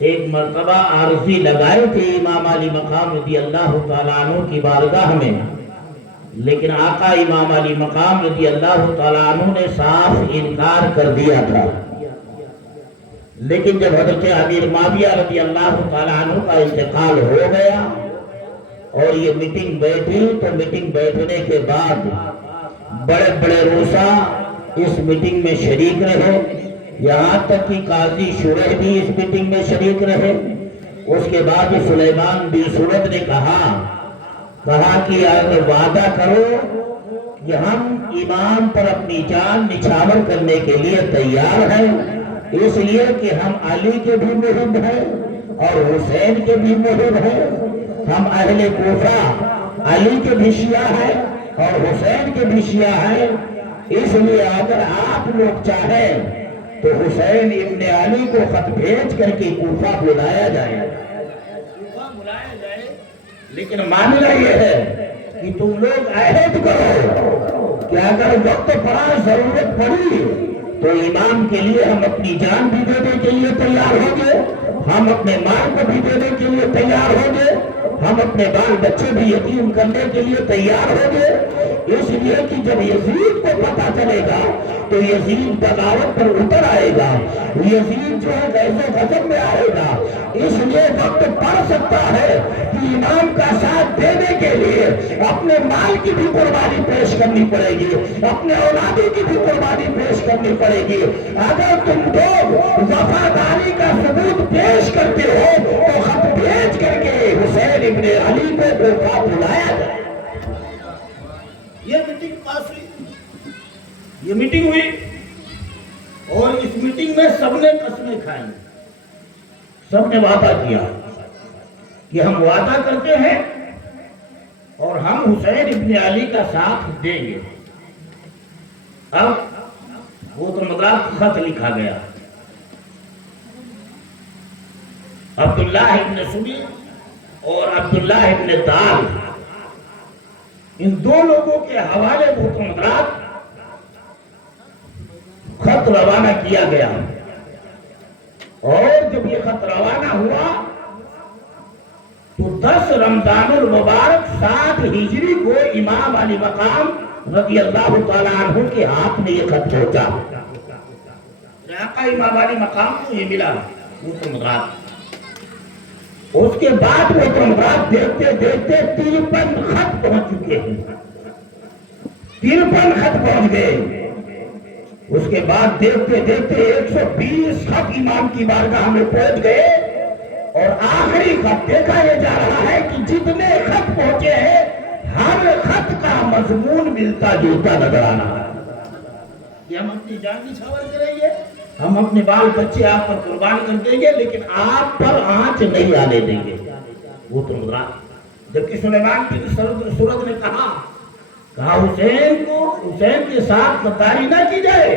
ایک مرتبہ عارضی لگائے تھے امام علی مقام رضی اللہ تعالیٰ عنہ کی بارگاہ میں، لیکن آقا امام علی مقام رضی اللہ تعالیٰ عنہ نے صاف انکار کر دیا تھا۔ لیکن جب حضرت امیر معاویہ رضی اللہ تعالیٰ عنہ کا انتقال ہو گیا اور یہ میٹنگ بیٹھی، تو میٹنگ بیٹھنے کے بعد بڑے بڑے روسا اس میٹنگ میں شریک رہے، یہاں تک کہ قاضی شرح بھی اس میٹنگ میں شریک رہے۔ اس کے بعد سلیمان بن سرد نے کہا کہ اگر وعدہ کرو کہ ہم امام پر اپنی جان نچھاور کرنے کے لیے تیار ہیں، اس لیے کہ ہم علی کے بھی محب ہیں اور حسین کے بھی محب ہیں، ہم اہل کوفہ علی کے بھی شیعہ ہیں اور حسین کے بھی شیعہ ہیں، اس لیے اگر آپ لوگ چاہیں تو حسین ابن علی کو خط بھیج کر کے کوفہ بلایا جائے، لیکن معاملہ یہ ہے کہ تم لوگ عہد کرو کہ اگر وقت پڑا، ضرورت پڑی تو امام کے لیے ہم اپنی جان بھی دینے کے لیے تیار ہوں گے، ہم اپنے مال کو بھی دینے کے لیے تیار ہوں گے، ہم اپنے بال بچے بھی یتیم کرنے کے لیے تیار ہوں گے، اس لیے کہ جب یزید کو پتہ چلے گا تو یزید بغاوت پر اتر آئے گا، یزید جو ہے غیظ و غضب میں آئے گا، اس لیے وقت پڑ سکتا ہے کہ امام کا ساتھ دینے کے لیے اپنے مال کی بھی قربانی پیش کرنی پڑے گی، اپنے اولادی کی بھی قربانی پیش کرنی پڑے گی۔ اگر تم لوگ وفاداری کا ثبوت پیش کرتے ہو تو خط بھیج کر کے حسین ابن علی کو کوفہ بلایا جائے۔ یہ میٹنگ پاس ہوئی، یہ میٹنگ ہوئی اور اس میٹنگ میں سب نے قسمیں کھائیں، سب نے وعدہ کیا کہ ہم وعدہ کرتے ہیں اور ہم حسین ابن علی کا ساتھ دیں گے۔ اب وہ تو مدراس خط لکھا گیا، عبداللہ ابن سبی اور عبداللہ ابن دال، ان دو لوگوں کے حوالے وہ تو مدراس خط روانہ کیا گیا، اور جب یہ خط روانہ ہوا تو 10 رمضان المبارک 7 ہجری کو امام علی مقام رضی اللہ تعالیٰ عنہ کے ہاتھ میں یہ خط پہنچا۔ آقا امام علی مقام کو یہ ملا وہ تو مدراس۔ اس کے بعد وہ تو مدراس دیکھتے دیکھتے 53 خط پہنچ چکے ہیں، 53 خط پہنچ گئے۔ اس کے بعد دیکھتے دیکھتے 120 خط امام کی بارگاہ میں پہنچ گئے، اور آخری خط دیکھا یہ جا رہا ہے کہ جتنے خط پہنچے ہیں ہر خط کا مضمون ملتا جلتا نظر آ رہا ہے کہ ہم اپنی جان نچھاور کریں گے، ہم اپنے بال بچے آپ پر قربان کر دیں گے، لیکن آپ پر آنچ نہیں آنے دیں گے۔ وہ تو مدراس۔ جبکہ سلیمان بن سرد نے کہا حسین کے ساتھ غداری نہ کی جائے،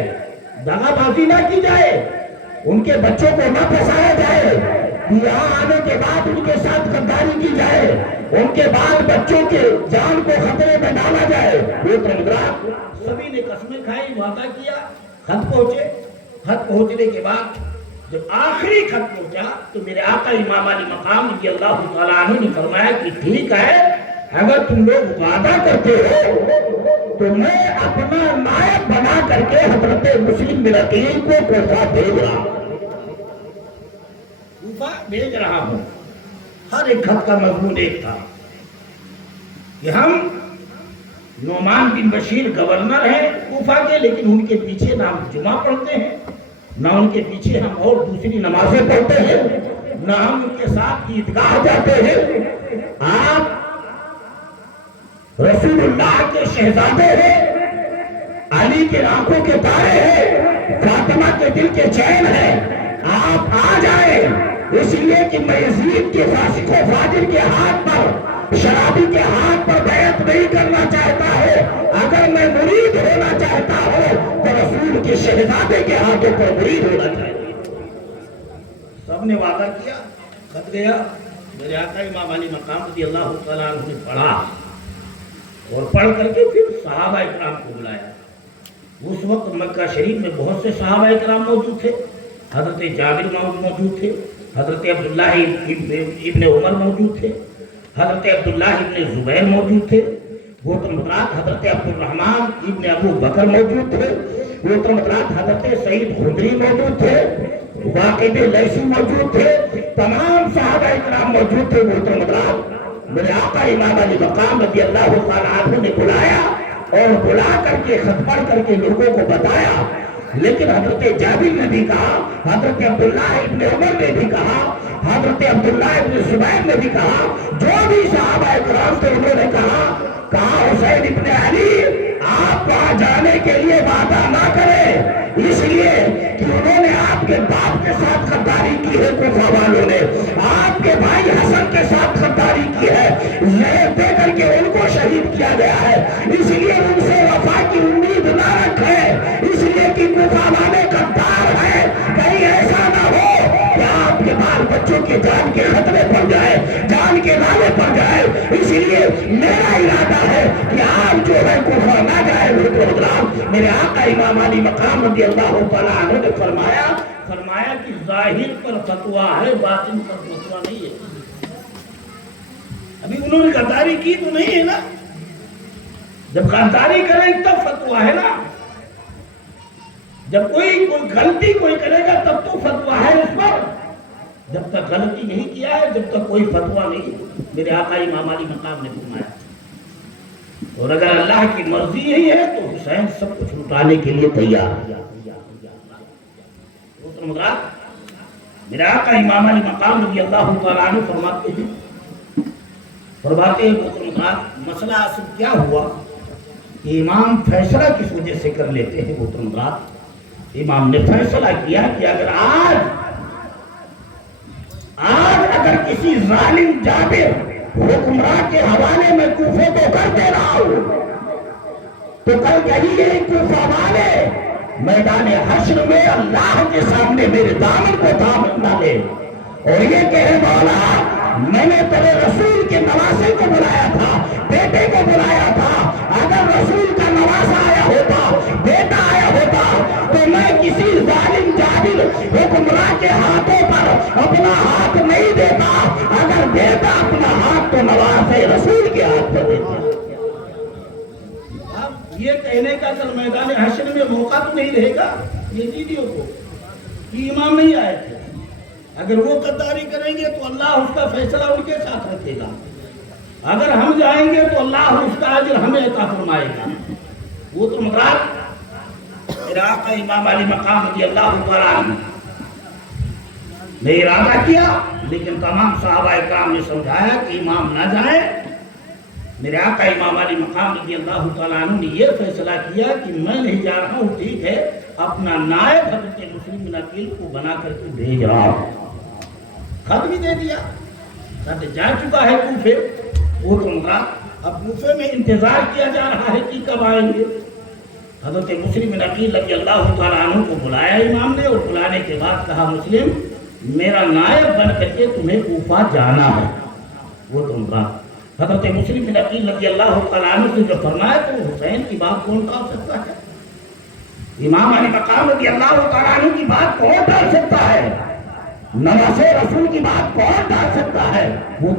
دغا بازی نہ کی جائے، ان کے بچوں کو نہ پھنسایا جائے، یہاں آنے کے بعد ان کے ساتھ غداری کی جائے، ان کے بال بچوں کے جان کو خطرے میں ڈالا جائے۔ وہ تو مدراس۔ سبھی نے قسمیں کھائی، وعدہ کیا، خط پہنچے۔ خط پہنچنے کے بعد جب آخری خط پہنچا تو میرے آقا امام علی مقام رضی اللہ تعالیٰ عنہ نے فرمایا کہ ٹھیک ہے، اگر تم لوگ وعدہ کرتے ہو تو میں اپنا نائب بنا کر کے حضرت مسلم بن عقیل کو کوفہ بھیج رہا ہوں، کوفہ بھیج رہا ہوں۔ ہر ایک خط کا مضمون ایک تھا کہ ہم نعمان بن بشیر گورنر ہیں کوفہ کے، لیکن ان کے پیچھے نہ ہم جمعہ پڑھتے ہیں، نہ ان کے پیچھے ہم اور دوسری نمازیں پڑھتے ہیں، نہ ہم ان کے ساتھ عیدگاہ جاتے ہیں۔ آپ رسول اللہ کے شہزادے ہیں، علی کے آنکھوں کے تارے ہیں، فاطمہ کے دل کے چین ہیں، آپ آ جائیں، اس لیے کہ میں یزید کے فاسق و فاجر کے ہاتھ پر، شرابی کے ہاتھ پر بیعت نہیں کرنا چاہتا ہوں۔ اگر میں مرید ہونا چاہتا ہوں تو رسول کے شہزادے کے ہاتھوں پر مرید ہونا چاہتا ہوں۔ سب نے وعدہ کیا، خط گیا، میرے آقا امام علی مقام رضی اللہ تعالیٰ عنہ نے پڑھا، اور پڑھ کر کے پھر صحابہ اکرام کو بلایا۔ اس وقت مکہ شریف میں بہت سے صحابہ اکرام موجود تھے، حضرت جابر موجود تھے، حضرت عبداللہ ابن عمر موجود تھے، حضرت عبداللہ ابن زبیر موجود تھے، وہ تمطرات حضرت عبد الرحمن ابن ابو بکر موجود تھے، وہ تمطرات حضرت سعید خدری موجود تھے، واقد لیثی موجود تھے، تمام صحابہ اکرام موجود تھے۔ وہ تمطرات میرے آقا امام علی مقام رضی اللہ تعالیٰ عنہ نے بلایا اور بلا کر کے خط پڑھ کر کے لوگوں کو بتایا، لیکن حضرت جابر نے بھی کہا، حضرت عبداللہ ابن عمر نے بھی کہا، حضرت عبداللہ ابن زبیر نے بھی کہا، جو بھی صحابہ اکرام تھے انہوں نے کہا حسین ابن علی آپ وہاں جانے کے لیے وعدہ نہ کریں، اس لیے کہ انہوں نے آپ کے باپ کے ساتھ غداری کی ہے، کوفہ والوں نے آپ کے بھائی حسن کے ساتھ غداری کی ہے، زہر دے کر کے ان کو شہید کیا گیا ہے، اس لیے ان سے وفا کی امید نہ رکھیں، اس لیے کہ کوفہ والے غدار ہیں، کہیں ایسا نہ ہو کہ آپ کے بال بچوں کے جان کے خطرے پڑ جائے، جان کے نالے پڑ جائے، اس لیے میرا ارادہ ہے کہ آپ جو ہے کوفہ نہ جائے۔ میرے آقا امام علی مقام رضی اللہ تعالیٰ عنہ نے فرمایا کہ ظاہر پر فتویٰ ہے، باطن پر فتویٰ نہیں ہے۔ ابھی انہوں نے غداری کی تو نہیں ہے نا، جب غداری کریں تب فتویٰ ہے نا، جب کوئی غلطی کوئی کرے گا تب تو فتویٰ ہے اس پر، جب تک غلطی نہیں کیا ہے جب تک کوئی فتویٰ نہیں۔ میرے آقا امام علی مقام نے فرمایا، اور اگر اللہ کی مرضی یہی ہے تو حسین سب کچھ لٹانے کے لیے تیار ہے۔ میرے آقا امام علی مقام رضی اللہ تعالیٰ عنہ فرماتے ہیں مسئلہ اصل کیا ہوا کہ امام فیصلہ کس وجہ سے کر لیتے ہیں؟ امام نے فیصلہ کیا کہ اگر آج اگر کسی ظالم جابر حکمراں کے حوالے میں کوفے کو کر دے رہا ہوں تو کل کہیے کوفہ والے میدان حشر میں اللہ کے سامنے میرے دامن کو تھام نہ لے اور یہ کہے مولا میں نے تیرے رسول کے نواسے کو بلایا تھا، بیٹے کو بلایا تھا، اگر رسول کا نواسا آیا ہوتا، بیٹا آیا ہوتا تو میں کسی ظالم جابر حکمراں کے ہاتھوں پر اپنا ہاتھ نہیں دیتا، اگر دیتا اپنا ہاتھ تو نواسے رسول کے ہاتھ پر دیتا۔ یہ کہنے کا کل میدان حشر میں موقع تو نہیں رہے گا یزیدیوں کو کہ امام نہیں آئے تھے، اگر وہ غداری کریں گے تو اللہ اس کا فیصلہ ان کے ساتھ رکھے گا، اگر ہم جائیں گے تو اللہ اس کا اجر ہمیں عطا فرمائے گا۔ وہ تو میرے آقا امام علی مقام رضی اللہ تعالیٰ عنہ نے ارادہ کیا، لیکن تمام صحابہ اکرام نے سمجھایا کہ امام نہ جائے۔ میرے آقا امام علی مقام رضی اللہ تعالیٰ عنہ نے یہ فیصلہ کیا کہ میں نہیں جا رہا ہوں، ٹھیک ہے، اپنا نائب حضرت مسلم بن عقیل کو بنا کر کے بھیج رہا ہوں۔ خط بھی دے دیا، خط جا چکا ہے کوفے، وہ اب کوفے میں انتظار کیا جا رہا ہے کہ کب آئیں گے۔ حضرت مسلم بن عقیل رضی اللہ تعالیٰ عنہ کو بلایا امام نے، اور بلانے کے بعد کہا مسلم میرا نائب بن کر کے تمہیں کوفہ جانا ہے۔ وہ حضرت مسلم بن عقیل رضی اللہ تعالیٰ عنہ سے جو فرمایا تو حسین کی بات کون ٹال سکتا ہے؟ امام علی مقام رضی اللہ تعالیٰ عنہ کی بات کون ٹال سکتا ہے؟ نواسے رسول کی بات کون ٹال سکتا ہے؟ وہ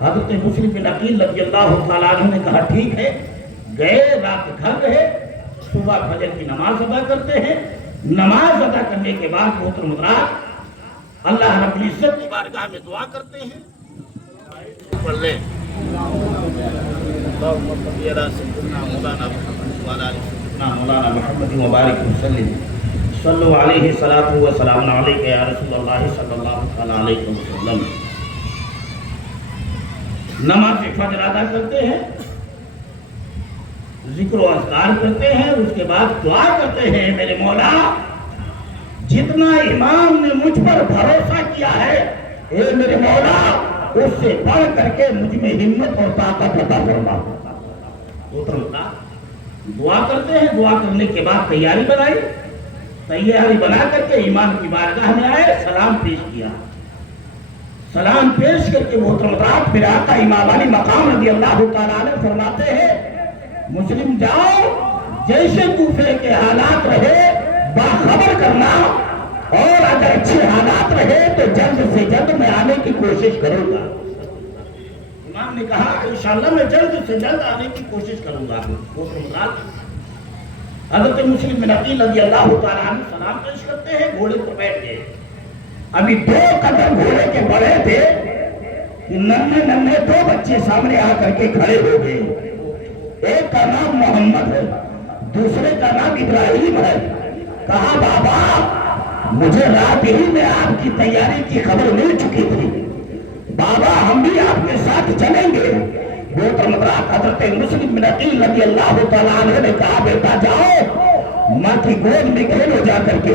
حضرت مسلم بن عقیل رضی اللہ تعالیٰ عنہ نے کہا ٹھیک ہے، گئے، رات گھر رہے، صبح فجر کی نماز ادا کرتے ہیں، نماز ادا کرنے کے بعد محترم حضرات اللہ رب العزت کی بارگاہ میں دعا کرتے ہیں۔ پڑھ لیں مولانا محمد مبارک وسلم صلو علیہ صلاۃ و سلام علیک یا رسول اللہ صلی اللہ علیہ وسلم۔ نماز فجر ادا کرتے ہیں، ذکر و اذکار کرتے ہیں، اس کے بعد دعا کرتے ہیں میرے مولا جتنا امام نے مجھ پر بھروسہ کیا ہے اے میرے مولا اس سے بڑھ کر کے مجھ میں ہمت اور طاقت عطا فرما۔ دعا کرتے ہیں، دعا کرنے کے بعد تیاری بنا کر کے امام کی بارگاہ میں آئے، سلام پیش کیا، سلام پیش کر کے محترم پھر آقا امام علی مقام رضی اللہ تعالیٰ عنہ فرماتے ہیں مسلم جاؤ، جیسے کوفے کے حالات رہے باخبر کرنا، اور اگر اچھے حالات رہے تو جلد کوشش کروں گا۔ امام نے کہا انشاءاللہ میں جلد سے جلد آنے کی کوشش کروں گا۔ وہ تو مراد حضرت مسلم بن عقیل رضی اللہ تعالیٰ عنہ سلام پیش کرتے ہیں، گھوڑے پر بیٹھ گئے۔ ابھی 2 قدم گھوڑے کے بڑھے تھے، ننھے 2 بچے سامنے آ کر کے کھڑے ہو گئے۔ ایک کا نام محمد ہے، دوسرے کا نام ابراہیم ہے۔ کہا بابا مجھے رات ہی میں آپ کی تیاری کی خبر مل چکی تھی، بابا ہم بھی آپ کے ساتھ چلیں گے۔ محترم حضرات، حضرت مسلم بن عقیل رضی اللہ تعالیٰ عنہ نے کہا بیٹا جاؤ، ماں کی گود میں کھیلو جا کر کے،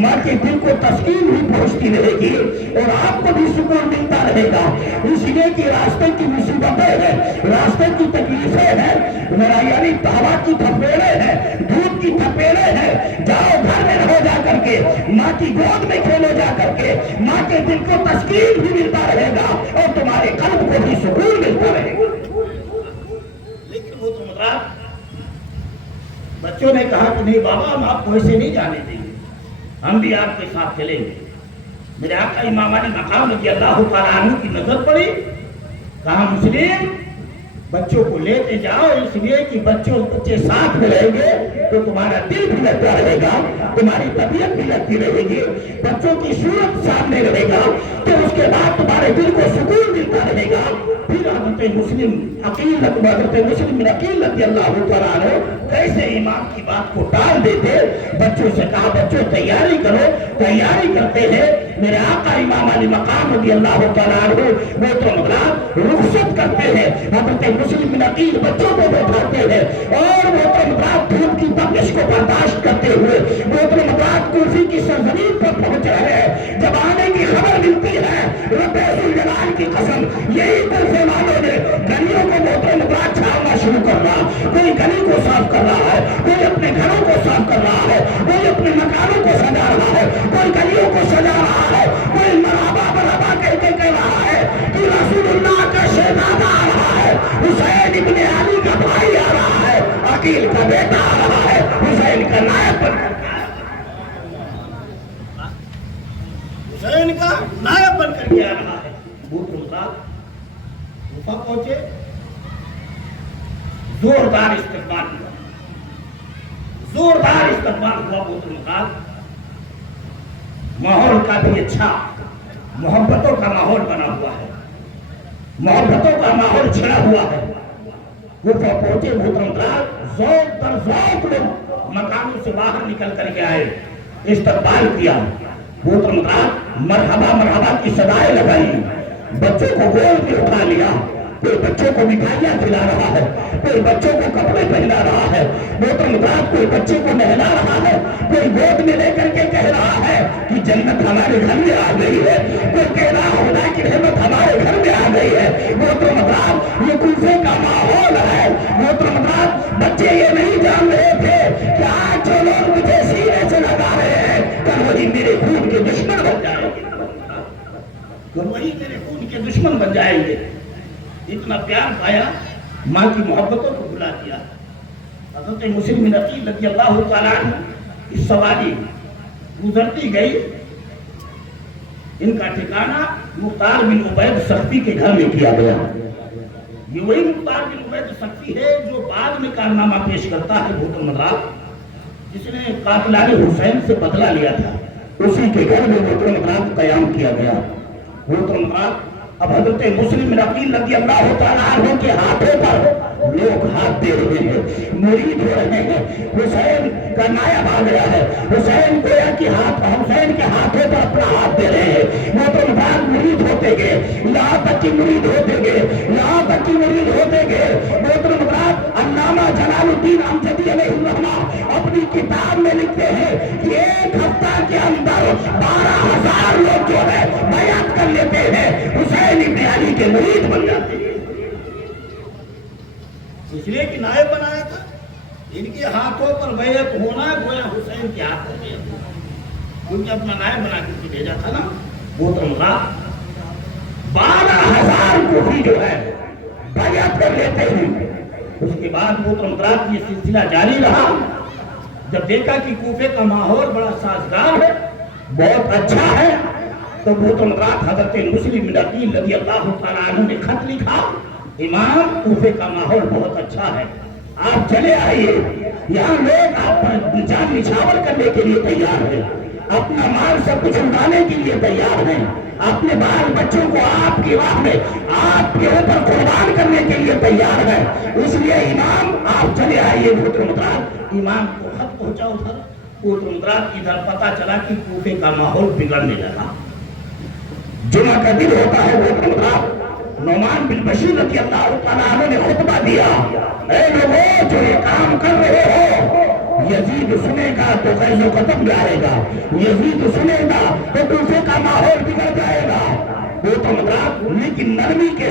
ماں کے دل کو تسکین بھی پہنچتی رہے گی اور آپ کو بھی سکون ملتا رہے گا۔ اس لیے کہ راستے کی مصیبتیں ہیں، راستے کی تکلیفیں ہیں، میرا یعنی ہوا کی تھپیڑے ہیں، دھوپ کی تھپیڑے ہیں، جاؤ گھر میں رہو جا کر کے، ماں کی گود میں کھیلو جا کر کے، ماں کے دل کو تسکین بھی ملتا رہے گا اور تمہارے قلب کو بھی سکون ملتا رہے گا۔ لیکن وہ تو بچوں نے کہا کہ نہیں بابا ہم آپ کو ایسے نہیں جانے دیں گے، ہم بھی آپ کے ساتھ چلیں گے۔ میرے آقا امام علی مقام رضی اللہ تعالیٰ عنہ کی نظر پڑی، کہا مسلم بچوں کو لیتے جاؤ، اس لیے کہ بچے ساتھ میں رہیں گے تو تمہارا دل بھی لگتا رہے گا، تمہاری طبیعت بھی لگتی رہے گی، بچوں کی صورت سامنے رہے گا تو اس کے بعد تمہارے دل کو سکون ملتا رہے گا۔ پھر حضرت مسلم بن عقیل رضی اللہ تعالیٰ عنہ کیسے امام کی بات کو ٹال دیتے، بچوں سے کہا بچوں تیاری کرو، تیاری کرتے ہیں۔ میرے آقا امام علی مقام رضی اللہ تعالیٰ عنہ رخصت کرتے ہیں، حضرت مسلم بن عقیل بچوں کو بیٹھاتے ہیں اور دھوپ کی تپش کو برداشت کرتے ہوئے کوفی کی سرزمین پر پہنچ رہے ہیں۔ جب آنے کی خبر ملتی ہے رب ذوالجلال کی قسم یہی کوفے والوں نے گلیوں کو چھاڑنا شروع کر رہا، کوئی گلی کو صاف کر رہا ہے، کوئی اپنے گھروں کو صاف کر رہا ہے، کوئی اپنے مکانوں کو سجا رہا ہے، کوئی گلیوں کو سجا رہا ہے، کوئی مرحبا مرحبا کہہ کے کہہ رہا ہے کہ رسول اللہ کا شہزادہ آ رہا ہے، حسین ابن علی کا بھائی آ رہا ہے، عقیل کا بیٹا آ رہا ہے، حسین کا نائب بن کر کے حسین کا نائب بن کر کے آ رہا ہے۔ کوفہ پہنچے، زوردار استقبال ہوا، زوردار استقبال ہوا۔ ماحول کافی اچھا، محبتوں کا ماحول بنا ہوا ہے، محبتوں کا ماحول چھڑا ہوا ہے۔ کوفہ پہنچے، ذوق در ذوق لوگ مکانوں سے باہر نکل کر کے آئے، استقبال کیا، مرحبا مرحبا کی صدائیں لگائی، بچوں کو گود میں اٹھا لیا، کوئی بچوں کو مٹھائیاں کھلا رہا ہے، کوئی بچوں کو کپڑے پہنا رہا ہے، کوئی بچے کو نہلا رہا ہے، کوئی گود میں لے کر کے کہہ رہا ہے کہ جنت ہمارے گھر میں آ گئی ہے، کوئی کہہ رہا خدا کی رحمت ہمارے گھر میں آ گئی ہے۔ یہ کوفے کا ماحول ہے۔ بچے یہ نہیں جان رہے تھے کہ آج جو لوگ مجھے سینے سے لگا رہے ہیں کل وہی میرے خون کے دشمن بن جائیں گے، کل وہی میرے خون کے دشمن بن جائیں گے۔ اتنا پیار پایا، ماں کی محبتوں کو بھلا دیا۔ حضرت مسلم بن عقیل رضی اللہ تعالیٰ عنہ کی سواری گزرتی گئی، ان کا ٹھکانہ مختار بن عبید سخفی کے گھر میں کیا گیا۔ یہ وہی مختار بن عبید سخفی ہے جو بعد میں کارنامہ پیش کرتا ہے بھوتن مدرات، جس نے قاتلان حسین سے بدلہ لیا تھا، اسی کے گھر میں بھوتن مدرات قیام کیا گیا۔ بھوتن مدرات اب حضرت مسلم بن عقیل رضی اللہ تعالیٰ عنہ کے ہاتھوں پر لوگ ہاتھ دے رہے ہیں، مرید ہو رہے ہیں، حسین کا نائب آ گیا ہے، حسین گویا کہ حسین کے ہاتھوں پر اپنا ہاتھ دے رہے ہیں۔ وہ تو بعد مرید ہوتے گئے، یہاں تک کہ مرید ہوتے گئے، یہاں تک کہ مرید ہوتے گئے۔ محترم حضرات، علامہ جلال الدین امجدی علیہ الرحمہ اپنی کتاب میں لکھتے ہیں کہ ایک ہفتہ کے اندر 12,000 لوگ جو ہے بیعت کر لیتے ہیں، حسین ابن علی کے مرید بن جاتے ہیں، اس لیے کہ نائب بنایا تھا۔ ان کے ہاتھوں پر بیعت ہونا گویا حسین کے ہاتھ میں، کیونکہ اپنا نائب بنا کے بھیجا تھا نا۔ محترم حضرات، 12,000 کوفی جو ہے بیعت کر لیتے ہیں۔ اس کے بعد محترم حضرات یہ سلسلہ جاری رہا۔ جب دیکھا کہ کوفے کا ماحول بڑا سازگار ہے، بہت اچھا ہے، تو محترم حضرات حضرت مسلم بن عقیل رضی اللہ تعالیٰ عنہ نے خط لکھا، امام کوفے کا ماحول بہت اچھا ہے، آپ چلے آئیے، یہاں لوگ آپ پر جان نچھاور کرنے کے لیے تیار ہیں، اپنا مال سب کچھ اڑانے کے لیے تیار ہیں، اپنے بال بچوں کو آپ کی راہ میں آپ کے اوپر قربان کرنے کے لیے تیار ہے، اس لیے امام آپ چلے آئیے۔ محترم حضرات امام کو خط پہنچا ادھر، محترم حضرات ادھر پتا چلا کہ کوفے کا ماحول بگڑنے لگا، جمعہ کا دن ہوتا ہے۔ محترم حضرات نعمان بن بشیر رضی اللہ تعالیٰ عنہ نے خطبہ دیا، اے لوگوں جو یہ کام کر رہے ہو، یزید سنے گا تو غیظ و غضب لائے گا، یزید سنے گا تو کوفے کا ماحول بگڑ جائے گا۔ وہ تو حضرات لیکن نرمی کے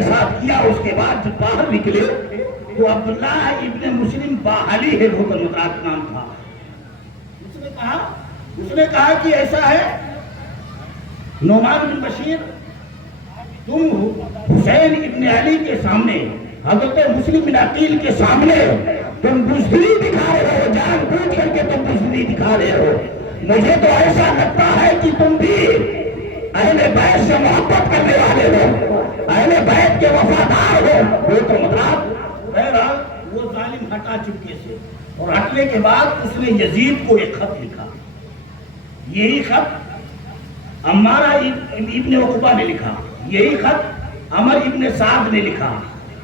ساتھ کیا۔ اس کے بعد جب باہر نکلے تو عبداللہ ابن مسلم باہلی ہے، وہ تو حضرات نام تھا، اس نے کہا کہ ایسا ہے نعمان بن بشیر، تم حسین ابن علی کے سامنے، حضرت مسلم بن عقیل کے سامنے تم بزدلی دکھا رہے ہو، جان بوجھ کر کے تم بزدلی دکھا رہے ہو، مجھے تو ایسا لگتا ہے کہ تم بھی اہل بیت سے محبت کرنے والے ہو، اہل بیت کے وفادار ہو۔ وہ تو مطلب بہرحال وہ ظالم ہٹا چپکے سے، اور ہٹنے کے بعد اس نے یزید کو ایک خط لکھا، یہی خط عمارہ ابن عقبہ نے لکھا، یہی خط عمر ابن سعد نے لکھا،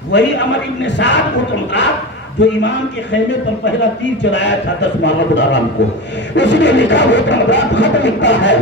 وہی عمر ابن سعد کو جو امام کے خیمے پر پہلا تیر چلایا تھا 10 محرم الحرام کو، اس نے لکھا، وہ خط لکھتا ہے،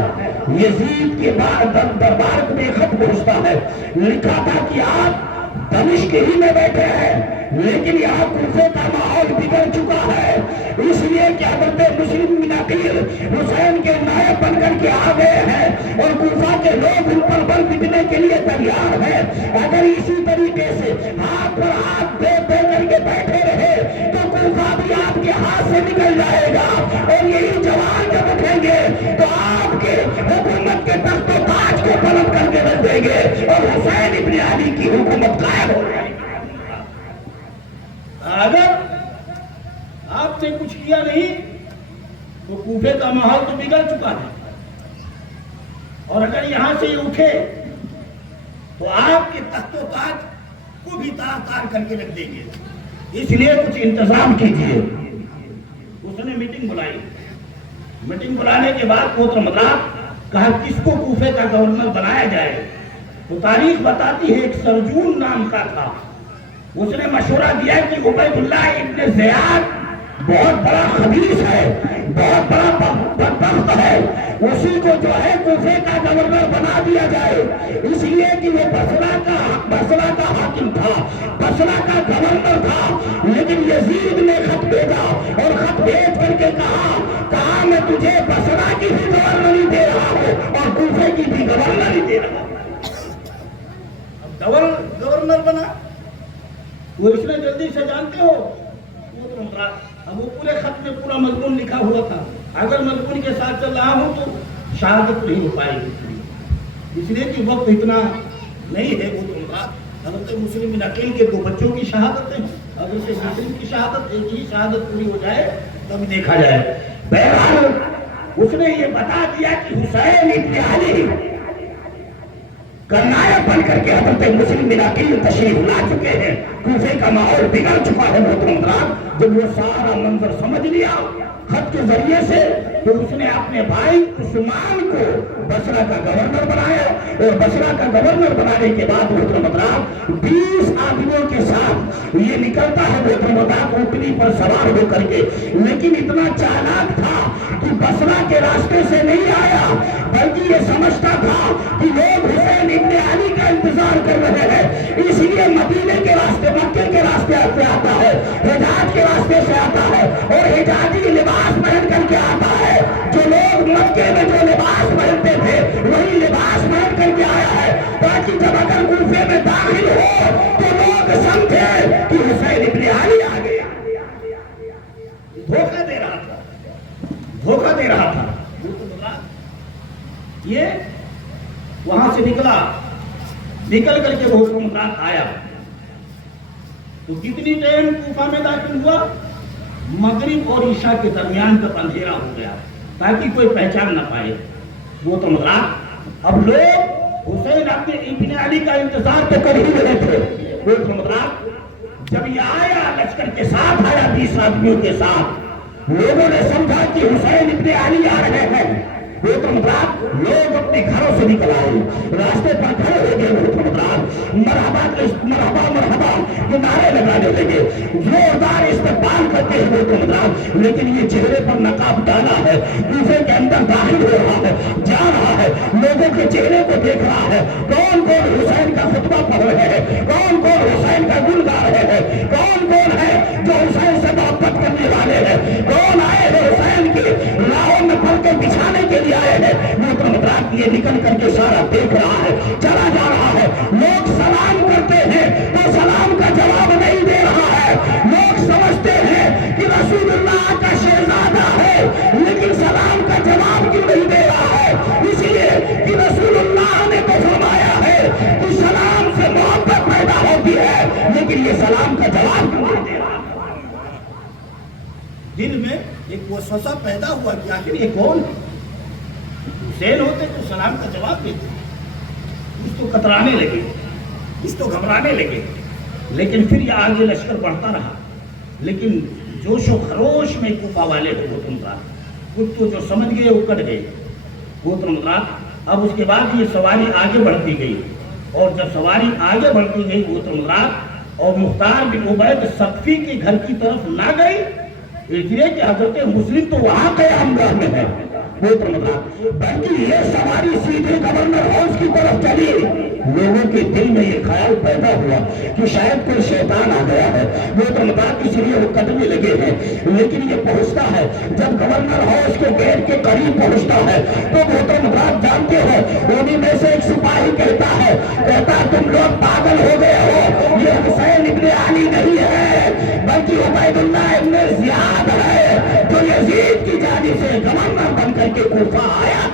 یزید کے دربار میں خط پہنچتا ہے، لکھا تھا کہ آپ دمشق ہی میں بیٹھے ہیں لیکن یہاں کوفے کا ماحول بگڑ چکا ہے، اس لیے کہ حضرت مسلم بن عقیل حسین کے نائب بن کر کے آ گئے ہیں اور کوفہ کے لوگ ان پر بل بکنے کے لیے تیار ہیں۔ اگر اسی طریقے سے ہاتھ پر ہاتھ دے دے کر کے بیٹھے رہے تو کوفہ بھی آپ کے ہاتھ سے نکل جائے گا، اور یہی جوان جب اٹھیں گے تو آپ کے حکومت کے تخت و تاج کو پلٹ کر کے رکھ دیں گے اور حسین ابن علی کی حکومت قائم ہو جائے گی۔ اگر آپ نے کچھ کیا نہیں تو کوفے کا ماحول تو بگڑ چکا ہے، اور اگر یہاں سے اٹھے تو آپ کے تخت و تاج کو بھی تار تار کر کے رکھ دیں گے، اس لیے کچھ انتظام کیجیے۔ اس نے میٹنگ بلائی، میٹنگ بلانے کے بعد محترم حضرات کہا کس کو کوفے کا گورنر بنایا جائے، تو تاریخ بتاتی ہے ایک سرجون نام کا تھا، اس نے مشورہ دیا کہ عبید اللہ ابن زیاد بہت بڑا خبیث ہے، بہت بڑا بدبخت ہے، اسی کو جو ہے کوفے کا گورنر بنا دیا جائے، اس لیے کہ وہ بصرہ کا حاکم تھا، بصرہ کا گورنر تھا، لیکن یزید نے خط بھیجا اور خط بھیج کر کے کہا میں تجھے بصرہ کی بھی گورنری دے رہا ہوں اور کوفے کی بھی گورنری دے رہا ہوں۔ گورنر بنا وہ، اس نے جلدی سے جانتے ہو اب وہ پورے خط میں پورا مضمون لکھا ہوا تھا، اگر مضمون کے ساتھ چل رہا ہوں تو شہادت نہیں ہو پائے گی، اس لیے کہ وقت اتنا نہیں ہے۔ وہ حضرت مسلم بن عقیل کے 2 بچوں کی شہادت ہے، حضرت مسلم کی شہادت، ایک ہی شہادت پوری ہو جائے تب دیکھا جائے۔ بہرحال اس نے یہ بتا دیا کہ حسین ابن علی نائب بن کر کے حضرت مسلم بن عقیل تشریف لا چکے ہیں، کوفے کا ماحول بگڑ چکا ہے۔ محترم حضرات جب وہ سارا منظر سمجھ لیا خط کے ذریعے سے تو اس نے اپنے بھائی عثمان کو بصرہ کا گورنر بنایا، اور بصرہ کا گورنر بنانے کے بعد محترم حضرات 20 آدمیوں کے ساتھ یہ نکلتا ہے محترم حضرات اونٹنی پر سوار ہو کر کے، لیکن اتنا چالاک تھا کہ بصرہ کے راستے سے نہیں آیا، بلکہ یہ سمجھتا تھا کہ لوگ حسین ابن علی کا انتظار کر رہے ہیں، اس لیے مدینے کے راستے، مکے کے راستے سے آتا ہے، حجاز کے راستے سے آتا ہے، اور حجازی لباس پہن کر کے آتا ہے۔ جو لوگ مکے میں جو لباس پہنتے تھے وہی لباس پہن کر کے آیا ہے، تاکہ جب اگر کوفے میں داخل ہو تو لوگ سمجھے کہ حسین ابن علی آ گئے۔ دھوکہ دے رہا تھا۔ یہ وہاں سے نکل کر کے بہت ممتاز آیا تو کتنی ٹائم کوفہ میں داخل ہوا، مغرب اور عشاء کے درمیان تک اندھیرا ہو گیا تاکہ کوئی پہچان نہ پائے۔ وہ تو مطلب اب لوگ حسین اپنے ابن علی کا انتظار تو کر ہی رہے تھے. وہ تو مطلب جب یہ آیا لشکر کے ساتھ آیا 20 آدمیوں کے ساتھ, لوگوں نے سمجھا کہ حسین ابن علی آ رہے ہیں. وہ تو مطلب لوگ اپنے گھروں سے نکل آئے, راستے پر کھڑے ہو گئے. وہ تو مطلب مرحبا مرحبا مرحبا یہ نعرے لگانے لگے, زوردار استقبال کرتے ہیں. وہ تو مطلب لیکن یہ چہرے پر نقاب ڈالا ہے, کوفے کے اندر داخل ہو رہا ہے, جا رہا ہے, لوگوں کے چہرے کو دیکھ رہا ہے. کون کون حسین کا خطبہ پڑھ رہے ہیں, کون کون حسین کا گل گا رہے ہیں, کون کون ہے جو حسین سے محبت کرنے والے ہیں, کون آئے ہیں حسین کے راہوں میں پڑھ کے بچھانے کے لیے آئے ہیں. محترم حضرات یہ نکل کر کے سارا دیکھ رہا ہے, چلا جا رہا ہے. لوگ سلام کرتے ہیں تو سلام کا جواب نہیں دے رہا ہے. لوگ سمجھتے ہیں کہ رسول اللہ کا شہزادہ ہے, لیکن سلام کا جواب کیوں نہیں دے رہا ہے؟ اس لیے کہ رسول اللہ نے تو فرمایا ہے کہ سلام سے محبت پیدا ہوتی ہے, لیکن یہ سلام کا جواب کیوں نہیں دے رہا؟ دل میں ایک وسوسہ پیدا ہوا کہ آخر یہ کون ہے؟ حسین ہوتے تو سلام کا جواب دیتے. کچھ تو کترانے لگے, کچھ تو گھبرانے لگے. لیکن پھر یہ آگے لشکر بڑھتا رہا, لیکن جوش و خروش میں کوفہ والے وہ تم رہا, کچھ تو جو سمجھ گئے وہ کٹ گئے. وہ تم رہا. اب اس کے بعد یہ سواری آگے بڑھتی گئی, اور جب سواری آگے بڑھتی گئی وہ تم رہا اور مختار بن عبید ثقفی کے گھر کی طرف نہ گئی, اس لیے کہ حضرت مسلم تو وہاں قیام گاہ میں ہے. وہ تو مطلب بلکہ یہ سواری سیدھے گورنر ہاؤس کی طرف چلی. لوگوں کے دل میں یہ خیال پیدا ہوا کہ شاید کوئی شیطان آ گیا ہے. وہ تو مطلب اس لیے وہ قدمے لگے ہیں, لیکن یہ پہنچتا ہے جب گورنر ہاؤس کے گیٹ کے قریب پہنچتا ہے تو وہ تو مطلب جانتے ہو انہیں میں سے ایک سپاہی کہتا تم لوگ پاگل ہو گئے ہو, یہ حسین ابن علی نہیں ہے بلکہ عبید اللہ ابن زیاد ہے جو یزید کی جانب سے گورنر بن کر کے کوفہ آیا.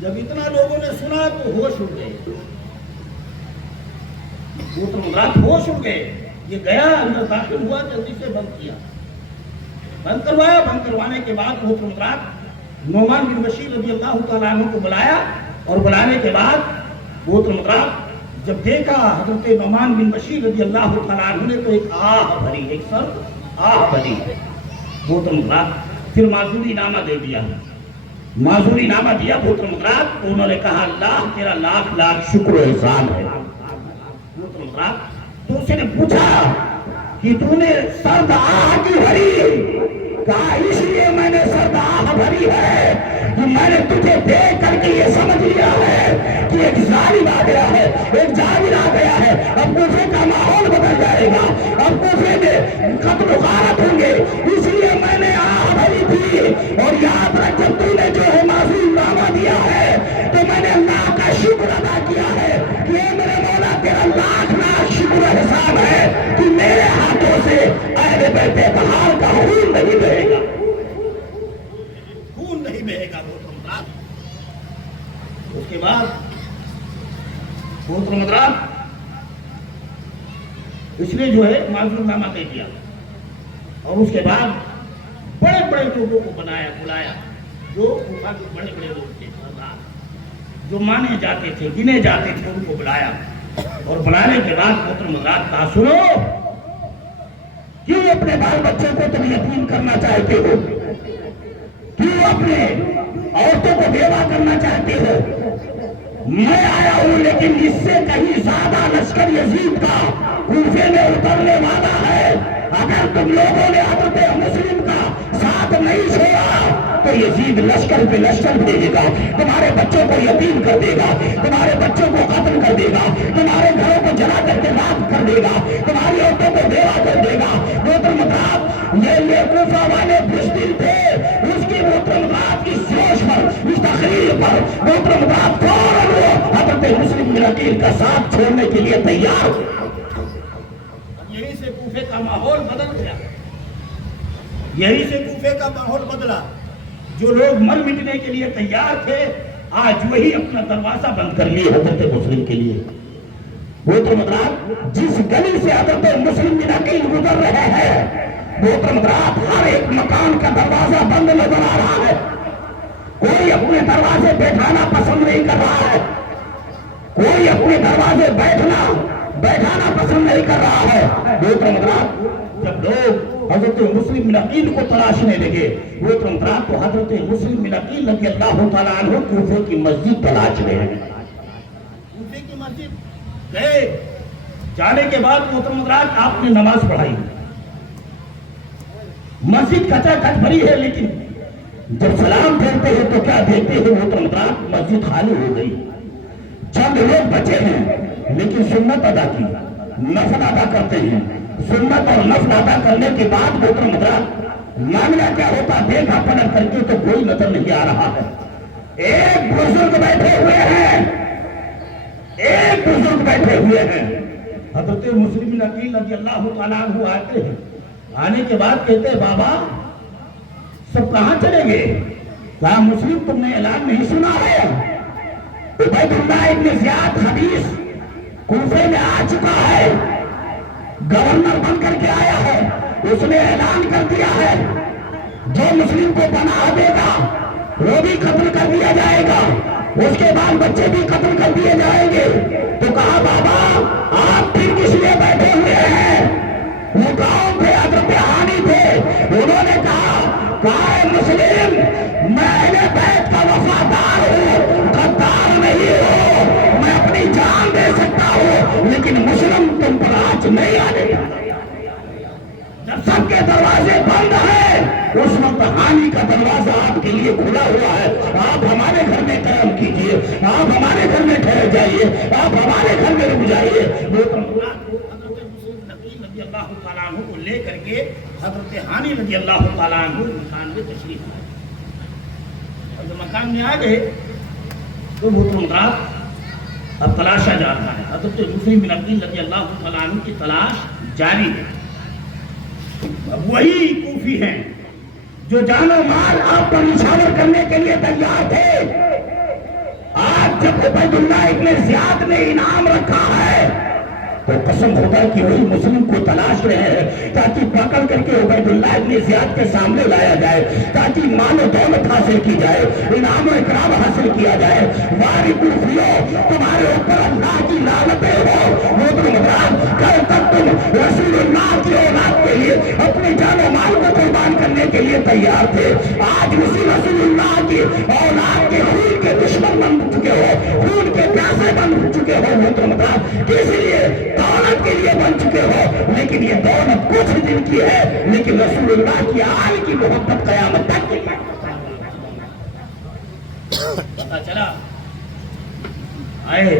جب اتنا لوگوں نے سنا تو ہوش اڑ گئے, وہ تو رات ہوش اڑ گئے. یہ گیا اندر داخل ہوا, جلدی سے بند کیا, بند کروایا. بند کروانے کے بعد وہ تو رات نعمان بن بشیر رضی اللہ تعالیٰ عنہ کو بلایا, اور بلانے کے بعد وہ تو جب دیکھا حضرت نعمان بن بشیر رضی اللہ تعالیٰ عنہ نے تو ایک آہ بھری, ایک سر آہ بھری. وہ تو پھر معذوری نامہ دے دیا, معذوری نامہ دیا. وہ تو انہوں نے کہا اللہ تیرا لاکھ لاکھ شکر و احسان ہے. وہ تو اس نے پوچھا کہ تو نے سرد آہ کی بھری؟ کہا اس لیے میں نے سرد آہ بھری ہے کہ میں نے تجھے دیکھ کر کے یہ سمجھ لیا ہے کہ ایک ظالم آ گیا ہے, ایک جابر آ گیا ہے. اب کوفے کا ماحول بدل جائے گا, اب کوفے میں قتل و غارت ہوں گے, اس لیے میں نے آہ بھری تھی. اور یہاں پر جب تو نے جو ہے معذور نامہ دیا ہے تو میں نے اللہ کا شکر ادا کیا ہے کہ اے میرے مولا تیرا لاکھ لاکھ شکر و احسان ہے کہ میرے ہاتھوں سے اہل بیت بہار کا خون نہیں بہے گا, خون نہیں بہے گا. وہ اس کے بعد وہ اس نے جو ہے معذور نامہ دے دیا, اور اس کے بعد بڑے بڑے لوگوں کو بلایا جو کوفہ کے بڑے بڑے لوگ تھے, جو مانے جاتے تھے, گنے جاتے تھے, ان کو بلایا. اور بلانے کے بعد محترم حضرات کہا سنو, کیوں اپنے بال بچوں کو تم یتیم کرنا چاہتے ہو, کیوں اپنے عورتوں کو بیوہ کرنا چاہتے ہو؟ میں آیا ہوں لیکن اس سے کہیں زیادہ لشکر یزید کا کوفے میں اترنے والا ہے. اگر تم لوگوں نے حضرت مسلم کا ساتھ نہیں چھوڑا تو یزید لشکر پہ لشکر بھیجے گا, تمہارے بچوں کو یتیم کر دے گا, تمہارے بچوں کو قتل کر دے گا, تمہارے گھروں کو جلا کر کے راکھ کر دے گا, تمہاری عورتوں کو بیوہ کر دے گا. یہ کوفہ والے بزدل تھے. اس کی محترمات کی سوچ پر, اس تقریر پر محترمات فوراً وہ حضرت مسلم بن عقیل کا ساتھ چھوڑنے کے لیے تیار ہو. یہی سے کوفے کا ماحول بدل گیا, یہی سے کوفے کا ماحول بدلا. جو لوگ مر مٹنے کے لیے تیار تھے آج وہی اپنا دروازہ بند کر لیے حضرت مسلم کے لیے. وہ تو جس گلی سے حضرت مسلم بن عقیل گزر رہے ہیں, وہ تو ہر ایک مکان کا دروازہ بند نظر آ رہا ہے. کوئی اپنے دروازے بیٹھانا پسند نہیں کر رہا ہے، کوئی اپنے دروازے بیٹھانا پسند نہیں کر رہا ہے۔ جب لوگ حضرت مسلم بن عقیل کو تلاشنے لگے، وہ تو حضرت مسلم بن عقیل رضی اللہ تعالیٰ عنہ کوفے کی مسجد تلاش رہے ہیں۔ کوفے کی مسجد گئے، جانے کے بعد محترم حضرات آپ نے نماز پڑھائی، مسجد کچا کچ بھری ہے، لیکن جب سلام پھیرتے ہیں تو کیا دیکھتے ہیں محترم حضرات، مسجد خالی ہو گئی، چند لوگ بچے ہیں، لیکن سنت ادا کی، نفل ادا کرتے ہیں۔ سنت اور نفل ادا کرنے کے بعد محترم حضرات معاملہ کیا ہوتا، دیکھا پلٹ کر کے تو کوئی نظر نہیں آ رہا ہے۔ ایک بزرگ بیٹھے ہوئے ہیں، ایک بزرگ بیٹھے ہوئے ہیں۔ حضرت مسلم بن عقیل رضی اللہ تعالیٰ عنہ آتے ہیں، آنے کے بعد کہتے ہیں بابا سب کہاں چلے گئے؟ کہا مسلم تم نے اعلان نہیں سنا ہے؟ عبید اللہ ابن زیاد حبیث کوفے میں آ چکا ہے، گورنر بن کر کے آیا ہے، اس نے اعلان کر دیا ہے جو مسلم کو پناہ دے گا وہ بھی قتل کر دیا جائے گا، اس کے بعد بچے بھی قتل کر دیے جائیں گے۔ تو کہا بابا آپ پھر کس لیے بیٹھے ہوئے ہیں؟ وہ گاؤں تھے، حضرت ہانی تھے، انہوں نے کہا مسلم میں اہل بیت کا وفادار ہوں، غدار نہیں ہوں، میں اپنی جان دے سکتا ہوں، لیکن مسلم تم پر آج نہیں آنے گا۔ جب سب کے دروازے بند ہیں اس وقت ہانی کا دروازہ آپ کے لیے کھلا ہوا ہے، آپ ہمارے گھر میں قیام کیجئے، آپ ہمارے گھر میں ٹھہر جائیے، آپ ہمارے گھر میں رک جائیے۔ اللہ تعالیٰ عنہ کو لے کر کے حضرت ہانی رضی اللہ تعالیٰ عنہ مکان میں تشریف لائے، اور جب مکان میں آ گئے تو محترم حضرات اب تلاشا جا رہا ہے، حضرت مسلم بن عقیل رضی اللہ تعالیٰ عنہ کی تلاش جاری ہے۔ اب وہی کوفی ہیں جو جان و مال آپ پر نچھاور کرنے کے لیے تیار تھے، آج جب عبید اللہ ابن زیاد نے انعام رکھا ہے تو قسم خدا کی وہی مسلم کو تلاش رہے ہیں تاکہ پکڑ کر کے عبید اللہ ابن زیاد کے سامنے لایا جائے، تاکہ مال و دولت حاصل کی جائے، انعام و اکرام حاصل کیا جائے۔ واری کوفیو تمہارے اوپر اللہ کی لعنتیں ہو، محترم حضرات کل تک تم رسول اللہ کی اولاد کے لیے اپنی جان و مال کو قربان کرنے کے لیے تیار تھے، آج اسی رسول اللہ کی اولاد کے خون کے دشمن بن چکے ہو، خون کے پیاسے بن چکے ہو محترم حضرات، کس لیے؟ دولت کے لیے بن چکے ہو، لیکن یہ دولت کچھ دن کی ہے، لیکن رسول اللہ کی آل کی محبت قیامت تک کی ہے۔ پتا چلا آئے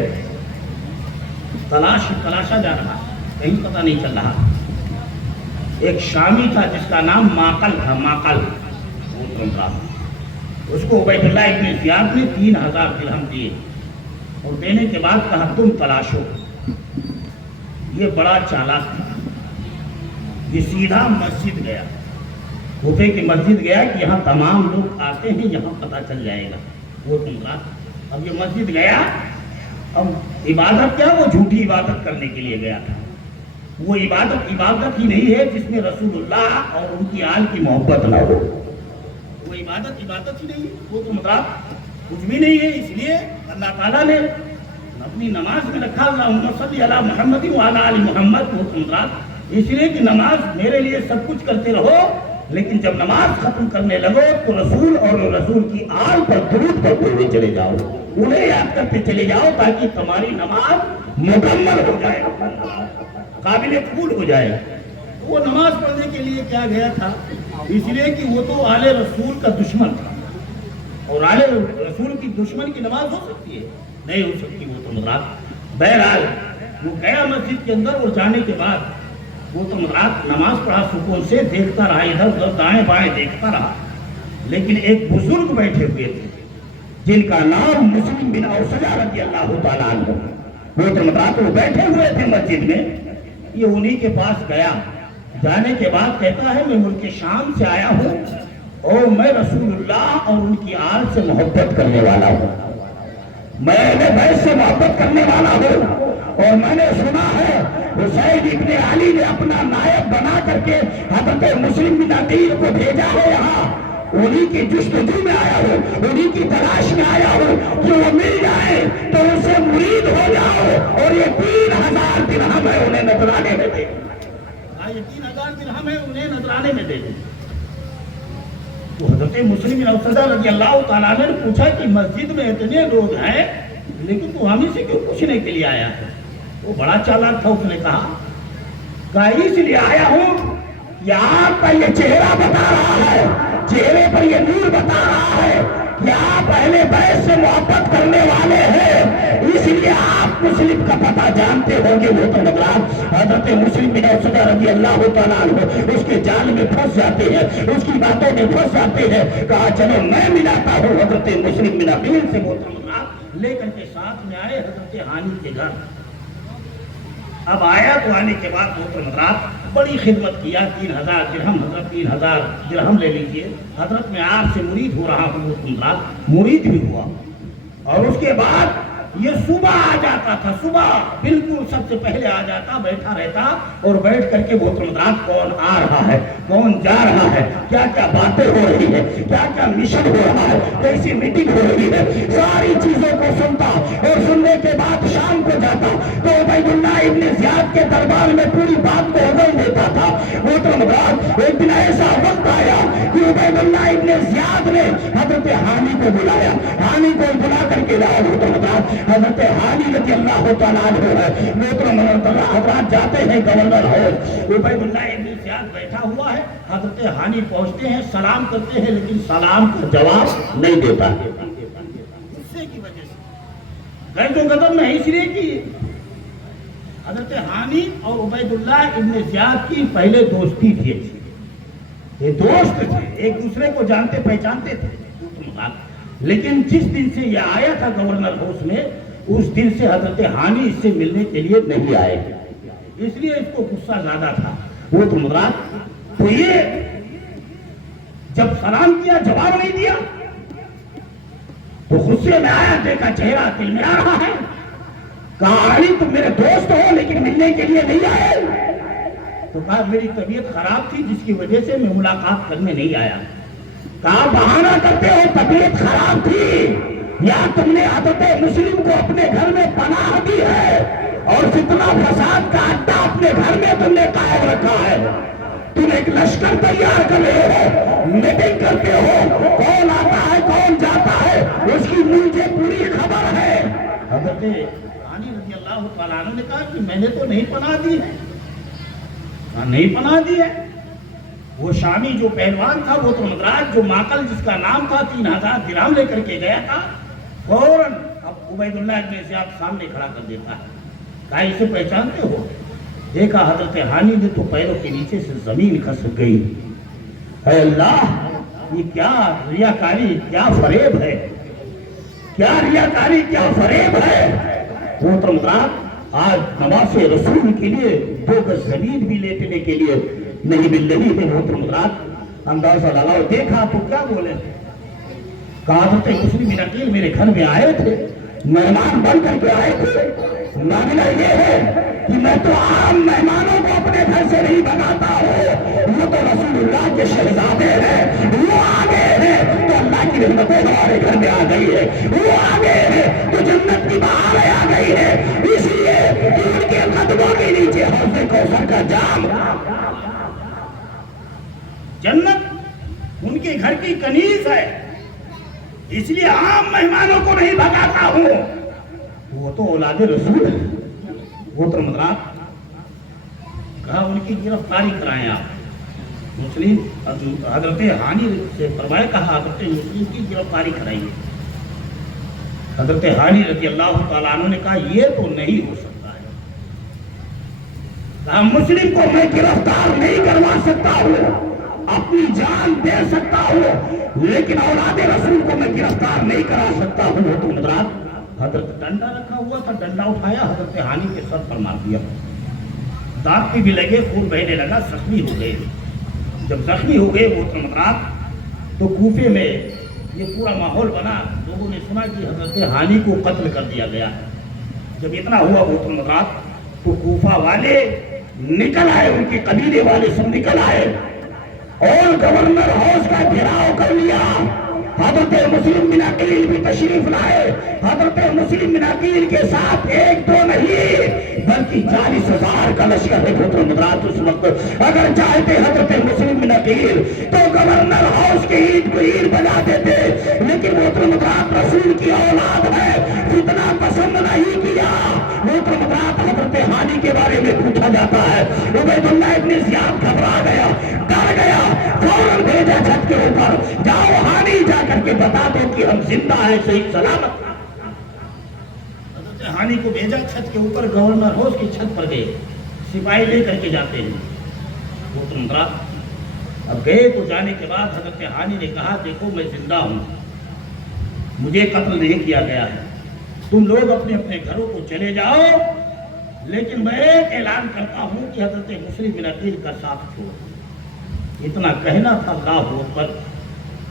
تلاشا جا رہا، کہیں پتا نہیں چل رہا۔ ایک شامی تھا جس کا نام ماقل تھا، ماقل، اس کو عبید اللہ ابن زیاد نے 3000 درہم دیے اور دینے کے بعد کہا تم تلاشو۔ یہ بڑا چالاک تھا، یہ سیدھا مسجد گیا، کوفے کی مسجد گیا کہ یہاں تمام لوگ آتے ہیں، یہاں پتہ چل جائے گا وہ تم رات۔ اب یہ مسجد گیا، اب عبادت کیا، وہ جھوٹی عبادت کرنے کے لیے گیا تھا، وہ عبادت ہی نہیں ہے جس میں رسول اللہ اور ان کی آل کی محبت نہ ہو، وہ عبادت ہی نہیں ہے، وہ تو مطلب کچھ بھی نہیں ہے۔ اس لیے اللہ تعالیٰ نے اپنی نماز میں رکھا اللہم صلی علی محمد وعلی آل محمد، اس لیے کہ نماز میرے لیے سب کچھ کرتے رہو، لیکن جب نماز ختم کرنے لگو تو رسول اور رسول کی آل پر درود پڑھتے ہوئے چلے جاؤ، انہیں یاد کرتے چلے جاؤ تاکہ تمہاری نماز مکمل ہو جائے، قابل قبول ہو جائے۔ وہ نماز پڑھنے کے لیے کیا گیا تھا؟ اس لیے کہ وہ تو آل رسول کا دشمن تھا، اور آل رسول کی دشمن کی نماز ہو سکتی ہے؟ نہیں ہو سکتی، وہ تو مراد۔ بہرحال وہ گیا مسجد کے اندر، اور جانے کے بعد وہ تو مراد نماز پڑھا سکون سے، دیکھتا رہا ادھر ادھر دائیں بائیں دیکھتا رہا، لیکن ایک بزرگ بیٹھے ہوئے تھے جن کا نام مسلم بن اوسجہ رضی اللہ تعالیٰ عنہ، وہ تو مراد وہ بیٹھے ہوئے تھے مسجد میں، یہ انہی کے پاس گیا، جانے کے بعد کہتا ہے میں ملک شام سے آیا ہوں اور میں رسول اللہ اور ان کی آل سے محبت کرنے والا ہوں، میں اہل بیت سے محبت کرنے والا ہوں، اور میں نے سنا ہے حسین ابن علی نے اپنا نائب بنا کر کے حضرت مسلم بن عقیل کو بھیجا ہے یہاں، انہی کی جستجو میں آیا ہو، انہی کی تلاش میں آیا ہو کہ وہ مل جائے تو ان سے مرید ہو جاؤ، اور یہ 3000 درہم ہے انہیں نذرانے میں دے۔ یہ 3000 درہم ہے انہیں نذرانے میں دے۔ تو حضرت مسلم بن اوسطہ رضی اللہ تعالیٰ نے پوچھا کہ مسجد میں اتنے لوگ ہیں لیکن تو ہم سے کیوں پوچھنے کے لیے آیا ہے؟ وہ بڑا چالاک تھا، اس نے کہا اس لیے آیا ہوں کہ آپ کا یہ چہرہ بتا رہا ہے، چہرے پر یہ نور بتا رہا ہے کہ آپ اہل بیت سے محبت کرنے والے ہیں، اس لیے آپ مسلم کا پتہ جانتے ہوں گے۔ وہ تو مطلب حضرت مسلم بن اوسطہ رضی اللہ تعالیٰ عنہ اس کے جال میں پھنس جاتے ہیں، اس کی باتوں میں پھنس جاتے ہیں۔ کہا چلو میں ملاتا ہوں حضرت مسلم بن عقیل سے۔ وہ تو مطلب لے کر کے ساتھ میں آئے حضرت ہانی کے گھر۔ اب آیا تو آنے کے بعد محترم حضرات بڑی خدمت کیا، 3000 درہم، حضرت 3000 درہم لے لیجئے، حضرت میں آپ سے مرید ہو رہا ہوں۔ محترم حضرات مرید بھی ہوا، اور اس کے بعد یہ صبح آ جاتا تھا، صبح بالکل سب سے پہلے آ جاتا، بیٹھا رہتا اور بیٹھ کر کے محترم حضرات کون آ رہا ہے، کون جا رہا ہے، کیا کیا باتیں ہو رہی ہے، کیا کیا مشن ہو رہا ہے، کیسی میٹنگ ہو رہی ہے، ساری چیزوں کو سنتا، اور سننے کے بعد شام کو جاتا تو عبید اللہ ابن زیاد کے دربار میں پوری بات کو عمل دیتا تھا۔ محترم حضرات ایک دن ایسا وقت آیا کہ عبید اللہ ابن زیاد نے حضرت ہانی کو بلایا، ہانی کو بلا کر کے لایا۔ محترم حضرات حضرت ہانی رضی اللہ تعالیٰ عنہ ہے، محترم حضرات جاتے ہیں گورنر ہاؤس، عبید اللہ ابن زیاد بیٹھا ہوا ہے، حضرت ہانی پہنچتے ہیں، سلام کرتے ہیں، لیکن سلام کا جواب نہیں دیتا ہے، غصے کی وجہ سے، غیر و غضب میں اس لیے کہ حضرت ہانی اور عبید اللہ ابن زیاد کی پہلے دوستی تھی، یہ دوست تھے، ایک دوسرے کو جانتے پہچانتے تھے، لیکن جس دن سے یہ آیا تھا گورنر ہاؤس میں، اس دن سے حضرت ہانی اس سے ملنے کے لیے نہیں آئے، اس لیے اس کو غصہ زیادہ تھا۔ وہ تو مراد تو یہ جب سلام کیا جواب نہیں دیا تو غصے میں آیا، دیکھا چہرہ دل میں آ رہا ہے، کہا ہانی تم میرے دوست ہو لیکن ملنے کے لیے نہیں آئے؟ تو کہا میری طبیعت خراب تھی جس کی وجہ سے میں ملاقات کرنے نہیں آیا۔ کہا بہانہ کرتے ہو طبیعت خراب تھی، یا تم نے حضرت مسلم کو اپنے گھر میں پناہ دی ہے اور فتنہ فساد کا اڈا اپنے گھر میں تم نے قائم رکھا ہے؟ تم ایک لشکر تیار کر رہے ہو، میٹنگ کرتے ہو، کون آتا ہے کون جاتا ہے اس کی مجھے پوری خبر ہے۔ حضرت ہانی رضی اللہ تعالیٰ عنہ نے کہا کہ میں نے تو نہیں پناہ دی ہے، نہیں پناہ دی ہے۔ وہ شامی جو پہلوان تھا، وہ تو مدراج جو ماکل جس کا نام تھا، 3000 درہم لے کر کے گیا تھا، فوراً اب عبید اللہ ابن زیاد سامنے کھڑا کر دیتا ہے، کہا اسے پہچانتے ہو؟ دیکھا حضرت ہانی نے تو پیروں کے نیچے سے زمین کھسک گئی، اے اللہ یہ کیا ریاکاری، کیا فریب ہے، کیا ریاکاری، کیا فریب ہے۔ وہ تو مدراج آج نواز رسول کے لیے 2 گز زمین بھی لیٹنے کے لیے نہیں مل رہی ہے۔ محترم حضرات اندازہ لگاؤ، دیکھا تو کیا بولے، کہا حضرت مسلم بن عقیل میرے گھر میں آئے تھے، مہمان بن کر کے آئے تھے، معاملہ یہ ہے کہ میں تو عام مہمانوں کو اپنے گھر سے نہیں بھگاتا ہوں، وہ تو رسول اللہ کے شہزادے ہیں، وہ آگے ہیں تو اللہ کی رحمتیں ہمارے گھر میں آ گئی ہے، وہ آگے ہیں تو جنت کی بہاریں آ گئی ہے، اس لیے ان کے قدموں کے نیچے حوض کوثر کا جام، جنت ان کے گھر کی کنیز ہے، اس لیے عام مہمانوں کو نہیں بھگاتا ہوں، وہ تو اولاد رسول ہے۔ وہ تو مدرات کہا ان کی گرفتاری کرائیں آپ، مسلم حضرت ہانی سے فرمایا، کہا حضرت مسلم کی گرفتاری کرائیے۔ حضرت ہانی رضی اللہ تعالیٰ عنہ نے کہا یہ تو نہیں ہو سکتا ہے، کہا مسلم کو میں گرفتار نہیں کروا سکتا ہوں، اپنی جان دے سکتا ہوں، لیکن اولاد رسول کو میں گرفتار نہیں کرا سکتا ہوں۔ وہ تو مدرات حضرت ڈنڈا رکھا ہوا تھا، ڈنڈا اٹھایا، حضرت ہانی کے سر پر مار دیا، دانت بھی لگے، خون بہنے لگا، زخمی ہو گئے۔ جب زخمی ہو گئے وہ تو مدرات تو کوفے میں یہ پورا ماحول بنا، لوگوں نے سنا کہ حضرت ہانی کو قتل کر دیا گیا۔ جب اتنا ہوا وہ تو مدرات تو کوفہ والے نکل آئے، ان کے قبیلے والے سب نکل آئے، اور گورنر ہاؤس کا گھیراؤ کر لیا. حضرت مسلم بن عقیل بھی تشریف لائے. حضرت مسلم بن عقیل کے ساتھ ایک دو نہیں بلکہ 40,000 کا لشکر ہے حضرات اس وقت. اگر چاہتے حضرت مسلم بن عقیل تو گورنر ہاؤس کے اینٹ کو اینٹ بنا دیتے, لیکن حضرات رسول کی اولاد ہے, فتنہ پسند نہیں کیا. حضرات حضرت ہانی کے بارے میں پوچھا جاتا ہے, عبید اللہ ابن زیاد گھبرا گیا, ڈر گیا, فوراً بھیجا چھت کے اوپر, جاؤ ہانی جا کر کے بتا دو کہ ہم زندہ ہیں صحیح سلامت. حضرت ہانی کو بھیجا چھت کے اوپر, گورنر ہاؤس کی چھت پر گئے, سپاہی لے کر کے جاتے ہیں. وہ تم اب گئے تو جانے کے بعد حضرت ہانی نے کہا دیکھو میں زندہ ہوں, مجھے قتل نہیں کیا گیا ہے, تم لوگ اپنے اپنے گھروں کو چلے جاؤ, لیکن میں ایک اعلان کرتا ہوں کہ حضرت مسلم بن عقیل کا ساتھ چھوڑو. اتنا کہنا تھا, اللہ اکبر.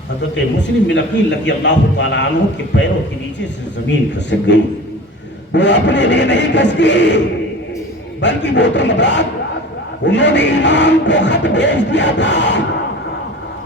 حضرت مسلم بن عقیل رضی اللہ تعالیٰ عنہ کے پیروں کے نیچے سے زمین کھسک گئی. وہ اپنے لیے نہیں کھسکی بلکہ محترم انہوں نے امام کو خط بھیج دیا تھا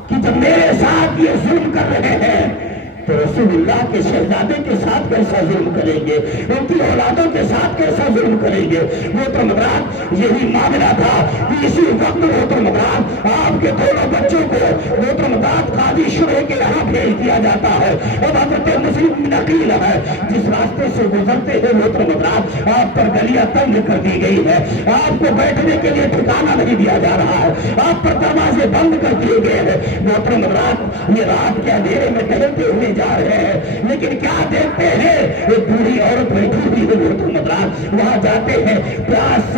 کہ جب میرے ساتھ یہ ظلم کر رہے ہیں تو رسول اللہ کے شہزادے کے ساتھ کیسا ظلم کریں گے, ان کی اولادوں کے ساتھ کیسا ظلم کریں گے. محترم حضرات یہی معاملہ تھا کہ اسی وقت محترم حضرات آپ کے دونوں بچوں کو محترم حضرات قاضی شرح کے یہاں بھیج دیا جاتا ہے. اب حضرت مسلم بن عقیل ہے, جس راستے سے گزرتے ہیں محترم حضرات آپ پر گلیاں تنگ کر دی گئی ہے, آپ کو بیٹھنے کے لیے ٹھکانہ نہیں دیا جا رہا ہے, آپ پر دروازے بند کر دیے گئے ہیں. محترم حضرات یہ رات کے اندھیرے میں ٹہلتے ہوئے جا رہے ہیں, لیکن کیا دیکھتے ہیں ایک بوڑھی عورت بیٹھی ہوئی ہے. محترم حضرات وہاں جاتے ہیں, پیاس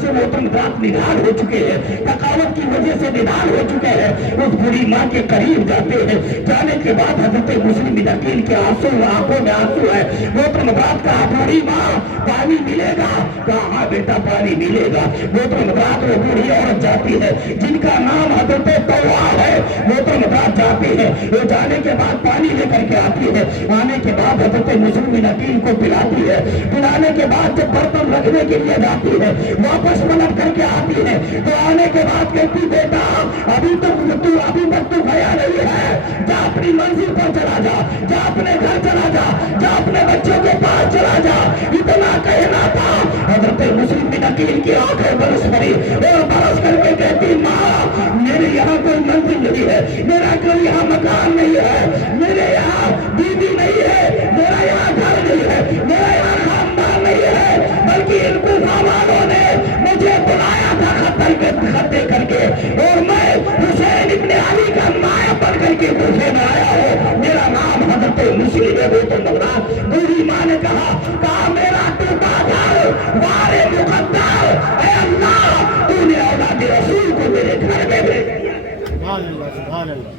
سے محترم حضرات نڈال ہو چکے ہیں, تھکاوٹ کی وجہ سے نڈال ہو چکے ہیں. اس بوڑھی ماں کے قریب جاتے ہیں, جانے کے بعد حضرت مسلم بن عقیل کے آنسو آنکھوں میں آنسو ہے. محترم حضرات کہا بوڑھی ماں پانی ملے گا, کہا ہاں بیٹا پانی ملے گا. محترم حضرات وہ بوڑھی عورت جاتی ہے جن کا نام حضرت طوّا ہے. محترم حضرات جاتے ہیں, وہ جانے کے بعد پانی لے کر کے آتی ہے, آنے کے بعد حضرت مسلم بن عقیل کو پلاتی ہے. پلانے کے بعد جب برتن رکھنے کے لیے جاتی ہے, واپس پلٹ کر کے آتی ہے تو آنے کے بعد کہتی بیٹا ابھی تک تو گیا نہیں ہے, جا اپنی منزل پر چلا جا, جا اپنے گھر چلا جا, جا اپنے بچوں کے پاس چلا جا. اتنا کہنا تھا, حضرت مسلم بن عقیل کی آنکھیں برس پڑی اور برس کر کے کہتی ماں میرے یہاں کوئی منزل نہیں ہے, میرا کوئی یہاں مکان نہیں ہے, میرے یہاں بیوی نہیں ہے, میرا یہاں گھر نہیں ہے, میرا یہاں خاندان نہیں ہے, بلکہ ان کوفہ والوں نے مجھے بلایا تھا خط دے کر کے, اور میں حسین ابن علی کا نائب بن کر کے کوفے میں آیا ہوں. میرا نام حضرت مسلم ہے. بوڑھی ماں نے کہا میرا ٹوٹا گھر وار مقدر, اے اللہ تو نے اولاد رسول کو میرے گھر میں بھیج دیا, سبحان اللہ,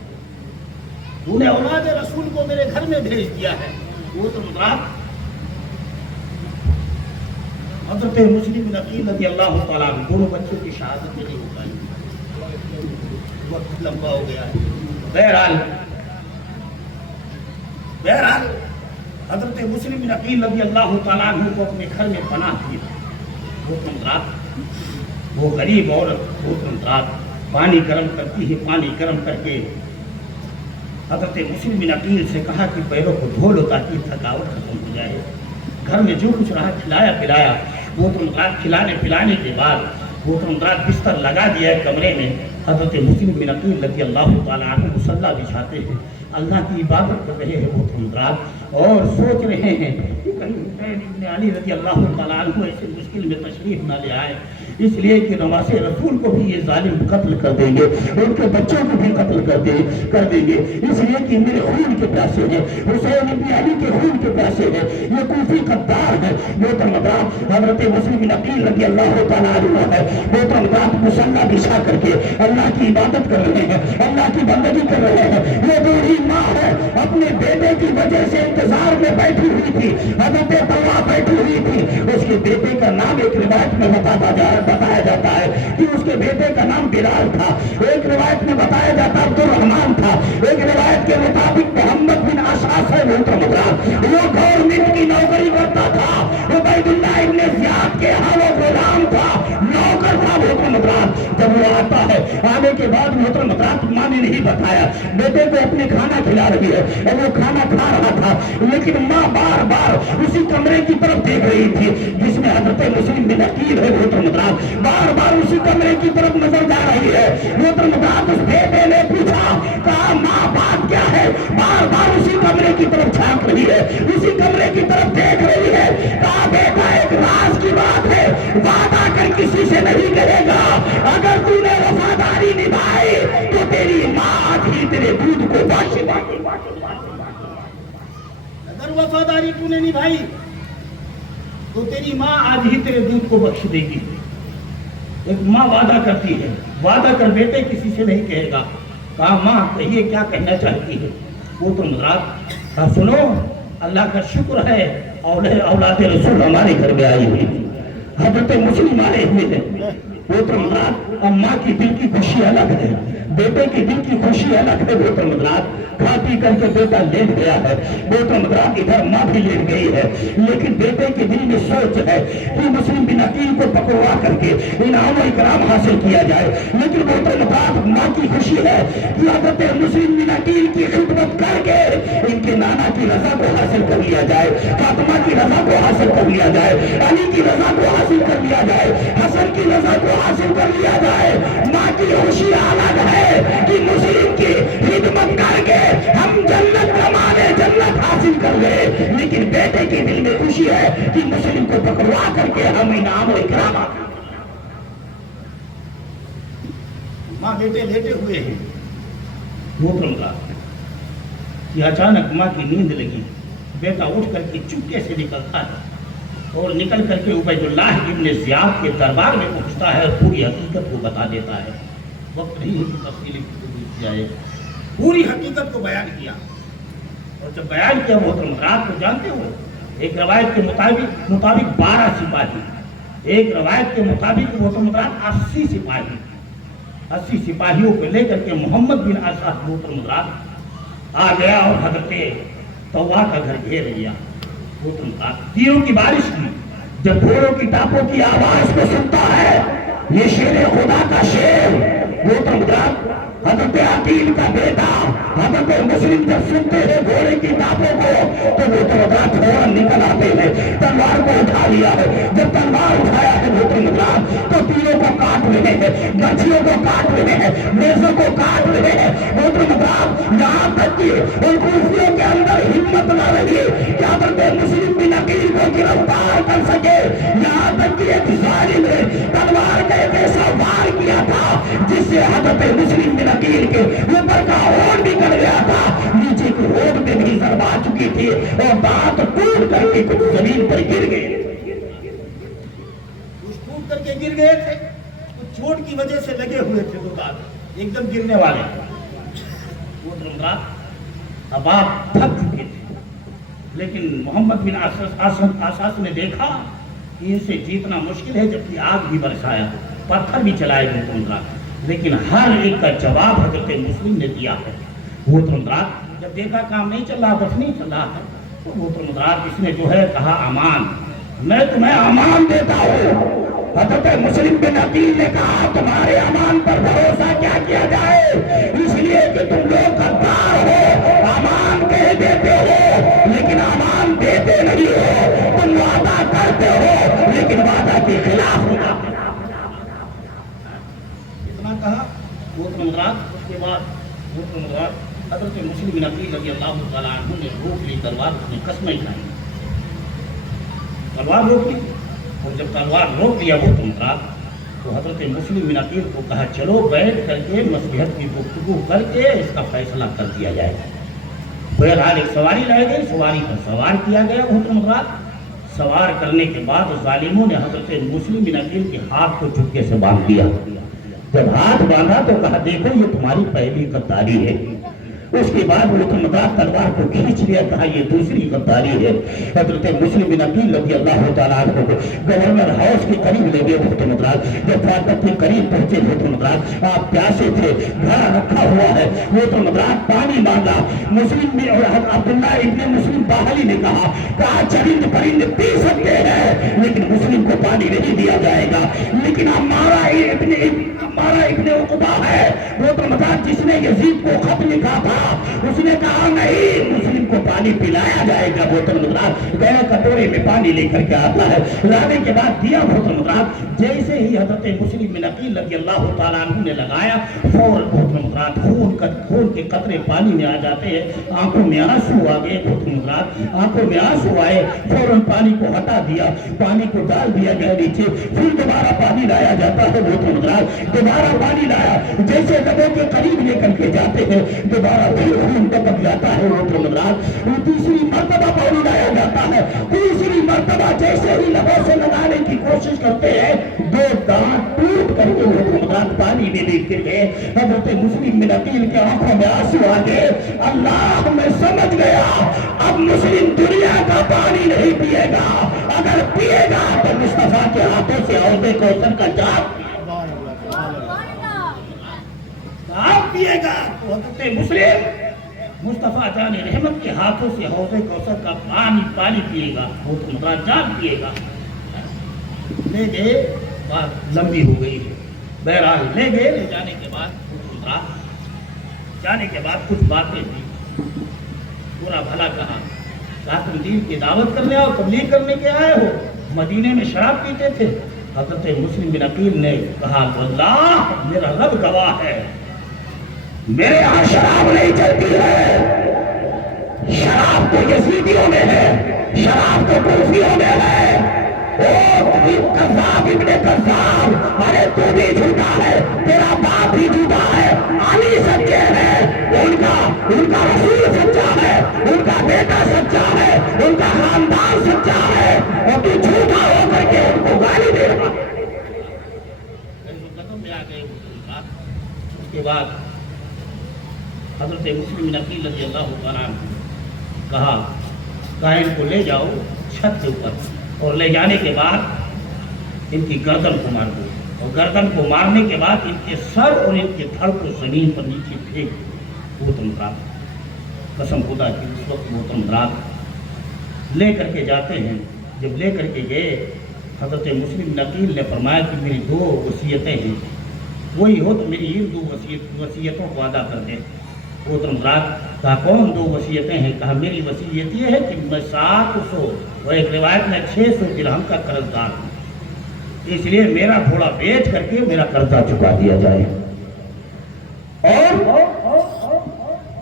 تو نے اولاد رسول کو میرے گھر میں بھیج دیا ہے. وہ تو حضرت مسلم بن عقیل رضی اللہ تعالیٰ عنہ دونوں بچوں کی شہادت میں نہیں ہو پائی, وقت لمبا ہو گیا ہے. بہرحال حضرت مسلم بن عقیل رضی اللہ تعالیٰ عنہ کو اپنے گھر میں پناہ دیا. وہ غریب عورت رات پانی گرم کرتی ہے, پانی گرم کر کے حضرت مسلم بن عقیل سے کہا کہ پیروں کو دھو لو تاکہ تھکاوٹ ختم ہو جائے. گھر میں جو کچھ رہا کھلایا پلایا. وہ کھلانے پلانے کے بعد وہ بستر لگا دیا ہے کمرے میں. حضرت مسلم بن عقیل رضی اللہ تعالیٰ عنہ مصلی بچھاتے ہیں, اللہ کی عبادت کر رہے ہیں وہ اور سوچ رہے ہیں کہ کہیں حسین ابن علی رضی اللہ تعالیٰ عنہ ایسے مشکل میں تشریف نہ لے آئے, اس لیے کہ نواز رسول کو بھی یہ ظالم قتل کر دیں گے, ان کے بچوں کو بھی قتل کر دیں گے, اس لیے کہ میرے خون کے پیاسے ہیں, حسین ابن علی کے خون کے پیاسے ہیں, یہ کوفی غدار ہے. محترم حضرات حضرت مسلم بن عقیل رضی اللہ تعالیٰ عنہ ہے, محترم حضرات مصلی بچھا کر کے اللہ کی عبادت کر رہے ہیں, اللہ کی بندگی کر رہے ہیں. یہ بوڑھی ماں ہے, اپنے بیٹے کی وجہ سے انتظار میں بیٹھی ہوئی تھی. حضرت طوّا بیٹھی ہوئی تھی, اس کے بیٹے کا نام ایک روایت میں بتایا جاتا ہے کہ اس کے بیٹے کا نام بلال تھا, ایک روایت میں بتایا جاتا عبد الرحمان تھا, ایک روایت کے مطابق محمد بن اشعث ہے. وہ گورنمنٹ کی نوکری کرتا تھا, عبید اللہ ابن زیاد کے ہاں وہ غلام تھا, نوکر تھا. محترم حضرات جب وہ آتا ہے آنے کے بعد محترم حضرات ماں نے نہیں بتایا بیٹے کو اپنے کھانا کھلا رہی ہے اور وہ کھانا کھا رہا تھا لیکن ماں بار بار اسی کمرے کی طرف دیکھ رہی تھی جس میں حضرت مسلم بن عقیل ہے محترم حضرات بار بار اسی کمرے کی طرف نظر جا رہی ہے محترم حضرات اس بیٹے نے پوچھا کہا ماں بات کیا ہے بار بار اسی کمرے کی طرف جھانک رہی ہے اسی کمرے کی طرف دیکھ رہی ہے کہا بیٹا ایک راز کی بات ہے وعدہ کر کسی سے نہیں کہے گا اگر تو نے وفاداری نبھائی تو تیری ماں بھی تیرے دودھ کو بخش دے گی اگر وفاداری تو نے نبھائی تو تیری ماں آج ہی تیرے دودھ کو بخش دے گی ایک ماں وعدہ کرتی ہے وعدہ کر بیٹے کسی سے نہیں کہے گا کہا ماں کہیے کیا کہنا چاہتی ہے وہ تو حضرات کہا سنو اللہ کا شکر ہے اولاد رسول ہمارے گھر میں آئی ہوئی حضرت مسلم آئے ہوئے ہیں وہ تو حضرات اماں کی دل کی خوشی الگ ہے بیٹے کی دل کی خوشی الگ ہے وہ تو حضرات کھا پی کر کے بیٹا لیٹ گیا ہے وہ تو حضرات ادھر ماں بھی لیٹ گئی ہے لیکن بیٹے کے دل میں سوچ ہے کہ مسلم بن عقیل کو پکڑوا کر کے انعام و اکرام حاصل کیا جائے لیکن وہ تو حضرات ماں کی خوشی ہے کہ حضرت مسلم بن عقیل کی خدمت کر کے ان کے نانا کی رضا کو حاصل کر لیا جائے فاطمہ کی رضا کو حاصل کر لیا جائے علی کی رضا کو حاصل کر لیا جائے حسن کی رضا کو حاصل کر لیا جائے ماں کی خوشی الگ ہے کہ مسلم کی خدمت کر کے ہم جنت کمانے جنت حاصل کر لے لیکن بیٹے کے دل میں خوشی ہے کہ مسلم کو پکڑوا کر کے ہم انعام و اکرام ماں بیٹے لیٹے ہوئے ہیں محترم کا کہ اچانک ماں کی نیند لگی بیٹا اٹھ کر کے چپکے سے نکلتا ہے اور نکل کر کے عبید اللہ ابن زیاد کے دربار میں پہنچتا ہے اور پوری حقیقت کو بتا دیتا ہے وقت نہیں ہے کہ تفصیل جائے پوری حقیقت کو بیان کیا اور جب بیان کیا محترم حضرات کو جانتے ہو ایک روایت کے مطابق 12 سپاہی ایک روایت کے مطابق محترم حضرات 80 سپاہیوں کو لے کر کے محمد بن اسد محترم حضرات آ گیا اور حضرت طوا کا گھر گھیر لیا محترم حضرات تیروں کی بارش کی جب گھوڑوں کی ٹاپوں کی آواز کو سنتا ہے یہ شیر خدا کا شیر محترم حضرات حضرت عقیل کا بیٹا حضرت مسلم جب سنتے ہیں گھوڑے کی ٹاپوں کو تو وہ تو حضرات فوراً نکل آتے ہیں تلوار کو اٹھا لیا ہے جب تلوار اٹھایا ہے وہ تو حضرات تو تیروں کو کاٹ رہے ہیں گچھیوں کو کاٹ رہے ہیں نیزوں کو کاٹ رہے ہیں وہ تو حضرات یہاں تک کہ ان کوفیوں کے اندر ہمت نہ رہی کہ حضرت مسلم بن عقیل کو گرفتار کر سکے یہاں تک کہ ایک ظالم نے تلوار کا ایک ایسا وار کیا تھا جس سے حضرت مسلم بن عقیل کے اوپر کا ہونٹ نکل گیا تھا نیچے کی ہونٹ میں بھی ضرب آ چکی تھی اور دانت ٹوٹ کر کے کچھ زمین پر گر گئے کچھ ٹوٹ کر کے گر گئے تھے کچھ چوٹ کی وجہ سے لگے ہوئے تھے دو دانت ایک دم گرنے والے وہ رات اب آپ تھک چکے تھے لیکن محمد بن اسد نے دیکھا کہ ان سے جیتنا مشکل ہے جبکہ آگ بھی برسایا پتھر بھی چلائے گئے لیکن ہر ایک کا جواب حضرت مسلم نے دیا ہے محترم حضرات جب دیکھا کام نہیں چل رہا بس نہیں چل رہا ہے تو محترم حضرات اس نے جو ہے کہا امان میں تمہیں امان دیتا ہوں حضرت مسلم بن عقیل نے کہا تمہارے امان پر بھروسہ کیا کیا جائے اس لیے کہ تم لوگ غدار ہو امان کہہ دیتے ہو لیکن امان دیتے نہیں ہو تم وعدہ کرتے ہو لیکن وعدہ کے خلاف ہوگا کہا محترم حضرات اس کے بعد محترم حضرات حضرت مسلم بن عقیل رضی اللہ تعالیٰ عنہ نے روک لی تلوار اپنی قسمیں کھائی تلوار روک لی اور جب تلوار روک لیا محترم حضرات تو حضرت مسلم بن عقیل کو کہا چلو بیٹھ کر کے مصلحت کی گفتگو کر کے اس کا فیصلہ کر دیا جائے بہرحال ایک سواری لائے گئی سواری پر سوار کیا گیا محترم حضرات سوار کرنے کے بعد ظالموں نے حضرت مسلم بن عقیل کے ہاتھ کو چپکے سے باندھ دیا جب ہاتھ باندھا تو کہا دیکھو یہ تمہاری پہلی غداری ہے اس کے بعد وہ تلوار کو کھینچ لیا، کہا یہ دوسری غداری ہے۔ حضرت مسلم بن عقیل رضی اللہ تعالیٰ عنہ کو گورنر ہاؤس کے قریب لے گئے۔ جب فاٹک کے قریب پہنچے، آپ پیاسے تھے، گھڑا رکھا ہوا ہے، پانی مانگا۔ مسلم بھی اور عبداللہ ابن مسلم باہلی نے کہا چرند پرند پی سکتے ہیں لیکن مسلم کو پانی نہیں دیا جائے گا۔ لیکن ہمارا ابن عقبہ ہے، وہ تو جس نے یزید کو خط لکھا تھا، اس نے کہا نہیں، مسلم کو پانی پلایا جائے گا۔ گیا کٹورے میں پانی لے کر کے آتا ہے، لانے کے بعد دیا۔ جیسے ہی حضرت مسلم بن عقیل رضی اللہ تعالیٰ عنہ نے لگایا، فوراً خون کے قطرے پانی میں آ جاتے ہیں، آنکھوں میں آنسو آ گئے۔ آنکھوں میں آنسو آئے، فوراً پانی کو ہٹا دیا، پانی کو ڈال دیا گیا نیچے، پھر دوبارہ پانی لایا جاتا ہے۔ دوبارہ پانی لایا، جیسے لبوں کے قریب لے کر کے جاتے ہیں، دوبارہ پھر خون ٹپک جاتا ہے۔ تیسری مرتبہ پانی لایا جاتا ہے، تیسری مرتبہ جیسے ہی لبوں سے لگانے کی کوشش کرتے ہیں، دو دانت ٹوٹ کر کے پانی میں گر گئے۔ حضرت مسلم بن عقیل کے آنکھوں میں آنسو آ گئے۔ اللہ، میں سمجھ گیا اب مسلم دنیا کا پانی نہیں پیے گا، اگر پیے گا تو مصطفیٰ کے ہاتھوں سے حوض کوثر کا جام پیے گا۔ تو حضرت مسلم مصطفیٰ جان رحمت کے ہاتھوں سے حوض کوثر کا پانی پیے گا، جان پیے گا۔ لے گئے، بات لمبی ہو گئی ہے، بہرحال لے گئے۔ لے جانے کے بعد کچھ باتیں تھی، پورا بھلا کہا تم دین کی دعوت کرنے اور تبلیغ کرنے کے آئے ہو، مدینے میں شراب پیتے تھے۔ حضرت مسلم بن عقیل نے کہا واللہ میرا رب گواہ ہے، میرے یہاں شراب نہیں چلتی ہے، شراب تو یزیدیوں میں ہے، شراب تو کوفیوں میں ہے۔ کذاب ابن کذاب، ارے تو بھی جھوٹا ہے، تیرا باپ بھی جھوٹا ہے، علی سچے ہیں، ان کا رسول سچا ہے، ان کا بیٹا سچا ہے، ان کا خاندان سچا ہے، اور تو جھوٹا ہو کر کے ان کو گالی دے رہا ہے۔ قدم میں آ گئے اس کے بعد حضرت مسلم بن عقیل رضی اللہ تعالیٰ عنہ کہا ان کو لے جاؤ چھت کے اوپر، اور لے جانے کے بعد ان کی گردن کو مار دو، اور گردن کو مارنے کے بعد ان کے سر اور ان کے دھڑ کو زمین پر نیچے پھینک دو۔ قسم خدا کی اس وقت محترم رات لے کر کے جاتے ہیں۔ جب لے کر کے گئے، حضرت مسلم بن عقیل نے فرمایا کہ میری دو وصیتیں ہیں، وہی ہو تو میری ان دو وصیتوں کو ادا کر دیں۔ محترم رات کہا کون دو وصیتیں ہیں؟ کہا میری وصیت یہ ہے کہ میں 700 اور ایک روایت میں 600 درہم کا قرض دار ہوں، اس لیے میرا گھوڑا بیچ کر کے میرا قرضہ چکا دیا جائے، اور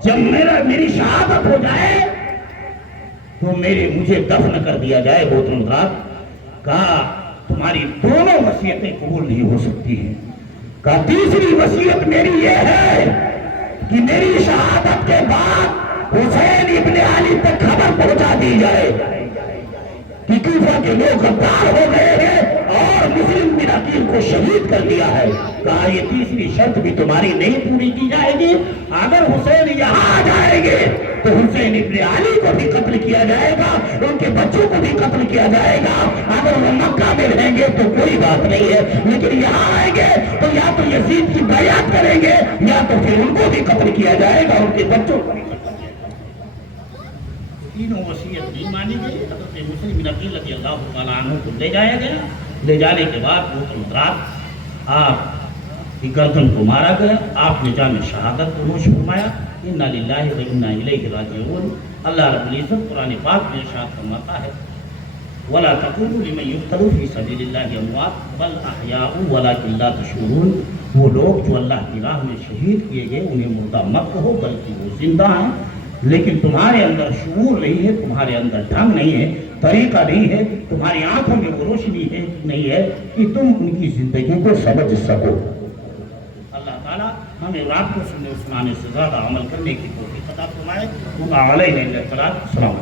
جب میری شہادت ہو جائے تو مجھے دفن کر دیا جائے۔ محترم رات کہا تمہاری دونوں وصیتیں قبول نہیں ہو سکتی ہیں۔ کہا تیسری وصیت میری یہ ہے کہ میری شہادت کے بعد حسین ابن علی تک خبر پہنچا دی جائے کہ کوفہ کے لوگ غدار ہو گئے ہیں اور مسلم بن عقیل کو شہید کر دیا ہے۔ کہا یہ تیسری شرط بھی تمہاری نہیں پوری کی جائے گی، اگر حسین یہاں آ جائیں گے تو حسین ابن علی کو بھی قتل کیا جائے گا، ان کے بچوں کو بھی قتل کیا جائے گا۔ اگر وہ مکہ میں رہیں گے تو کوئی بات نہیں ہے، لیکن یہاں آئیں گے تو یا تو یزید کی بیعت کریں گے یا تو پھر ان کو بھی قتل کیا جائے گا، ان کے بچوں کو بھی قتل کیا جائے گا۔ تینوں وصیت نہیں مانی گئی۔ حضرت مسلم بن عقیل رضی اللہ تعالیٰ عنہ کو لے جایا گیا۔ لے جانے کے بعد وہ رات آپ کی گردن کو مارا گیا، آپ نے جام شہادت کو نوش فرمایا۔ انا للہ و انا الیہ راجعون۔ اللہ رب العزت قرآن پاک میں ارشاد فرماتا ہے وَلَا تَقُولُوا لِمَن يُقْتَلُ فِي سَبِيلِ اللَّهِ أَمْوَاتٌ بَلْ أَحْيَاءٌ وَلَكِنْ لَا تَشْعُرُونَ۔ وہ لوگ جو اللہ کی راہ میں شہید کیے گئے انہیں مردہ مت کہو، بلکہ وہ زندہ ہیں، لیکن تمہارے اندر شعور نہیں ہے، تمہارے اندر ڈھنگ نہیں ہے، طریقہ نہیں ہے، تمہاری آنکھوں میں وہ روشنی ہے نہیں ہے کہ تم ان کی زندگی کو سمجھ سکو۔ اللہ تعالیٰ ہمیں رات کو سننے اور سنانے سے زیادہ عمل کرنے کی توفیق عطا فرمائے۔ علیہ السلام۔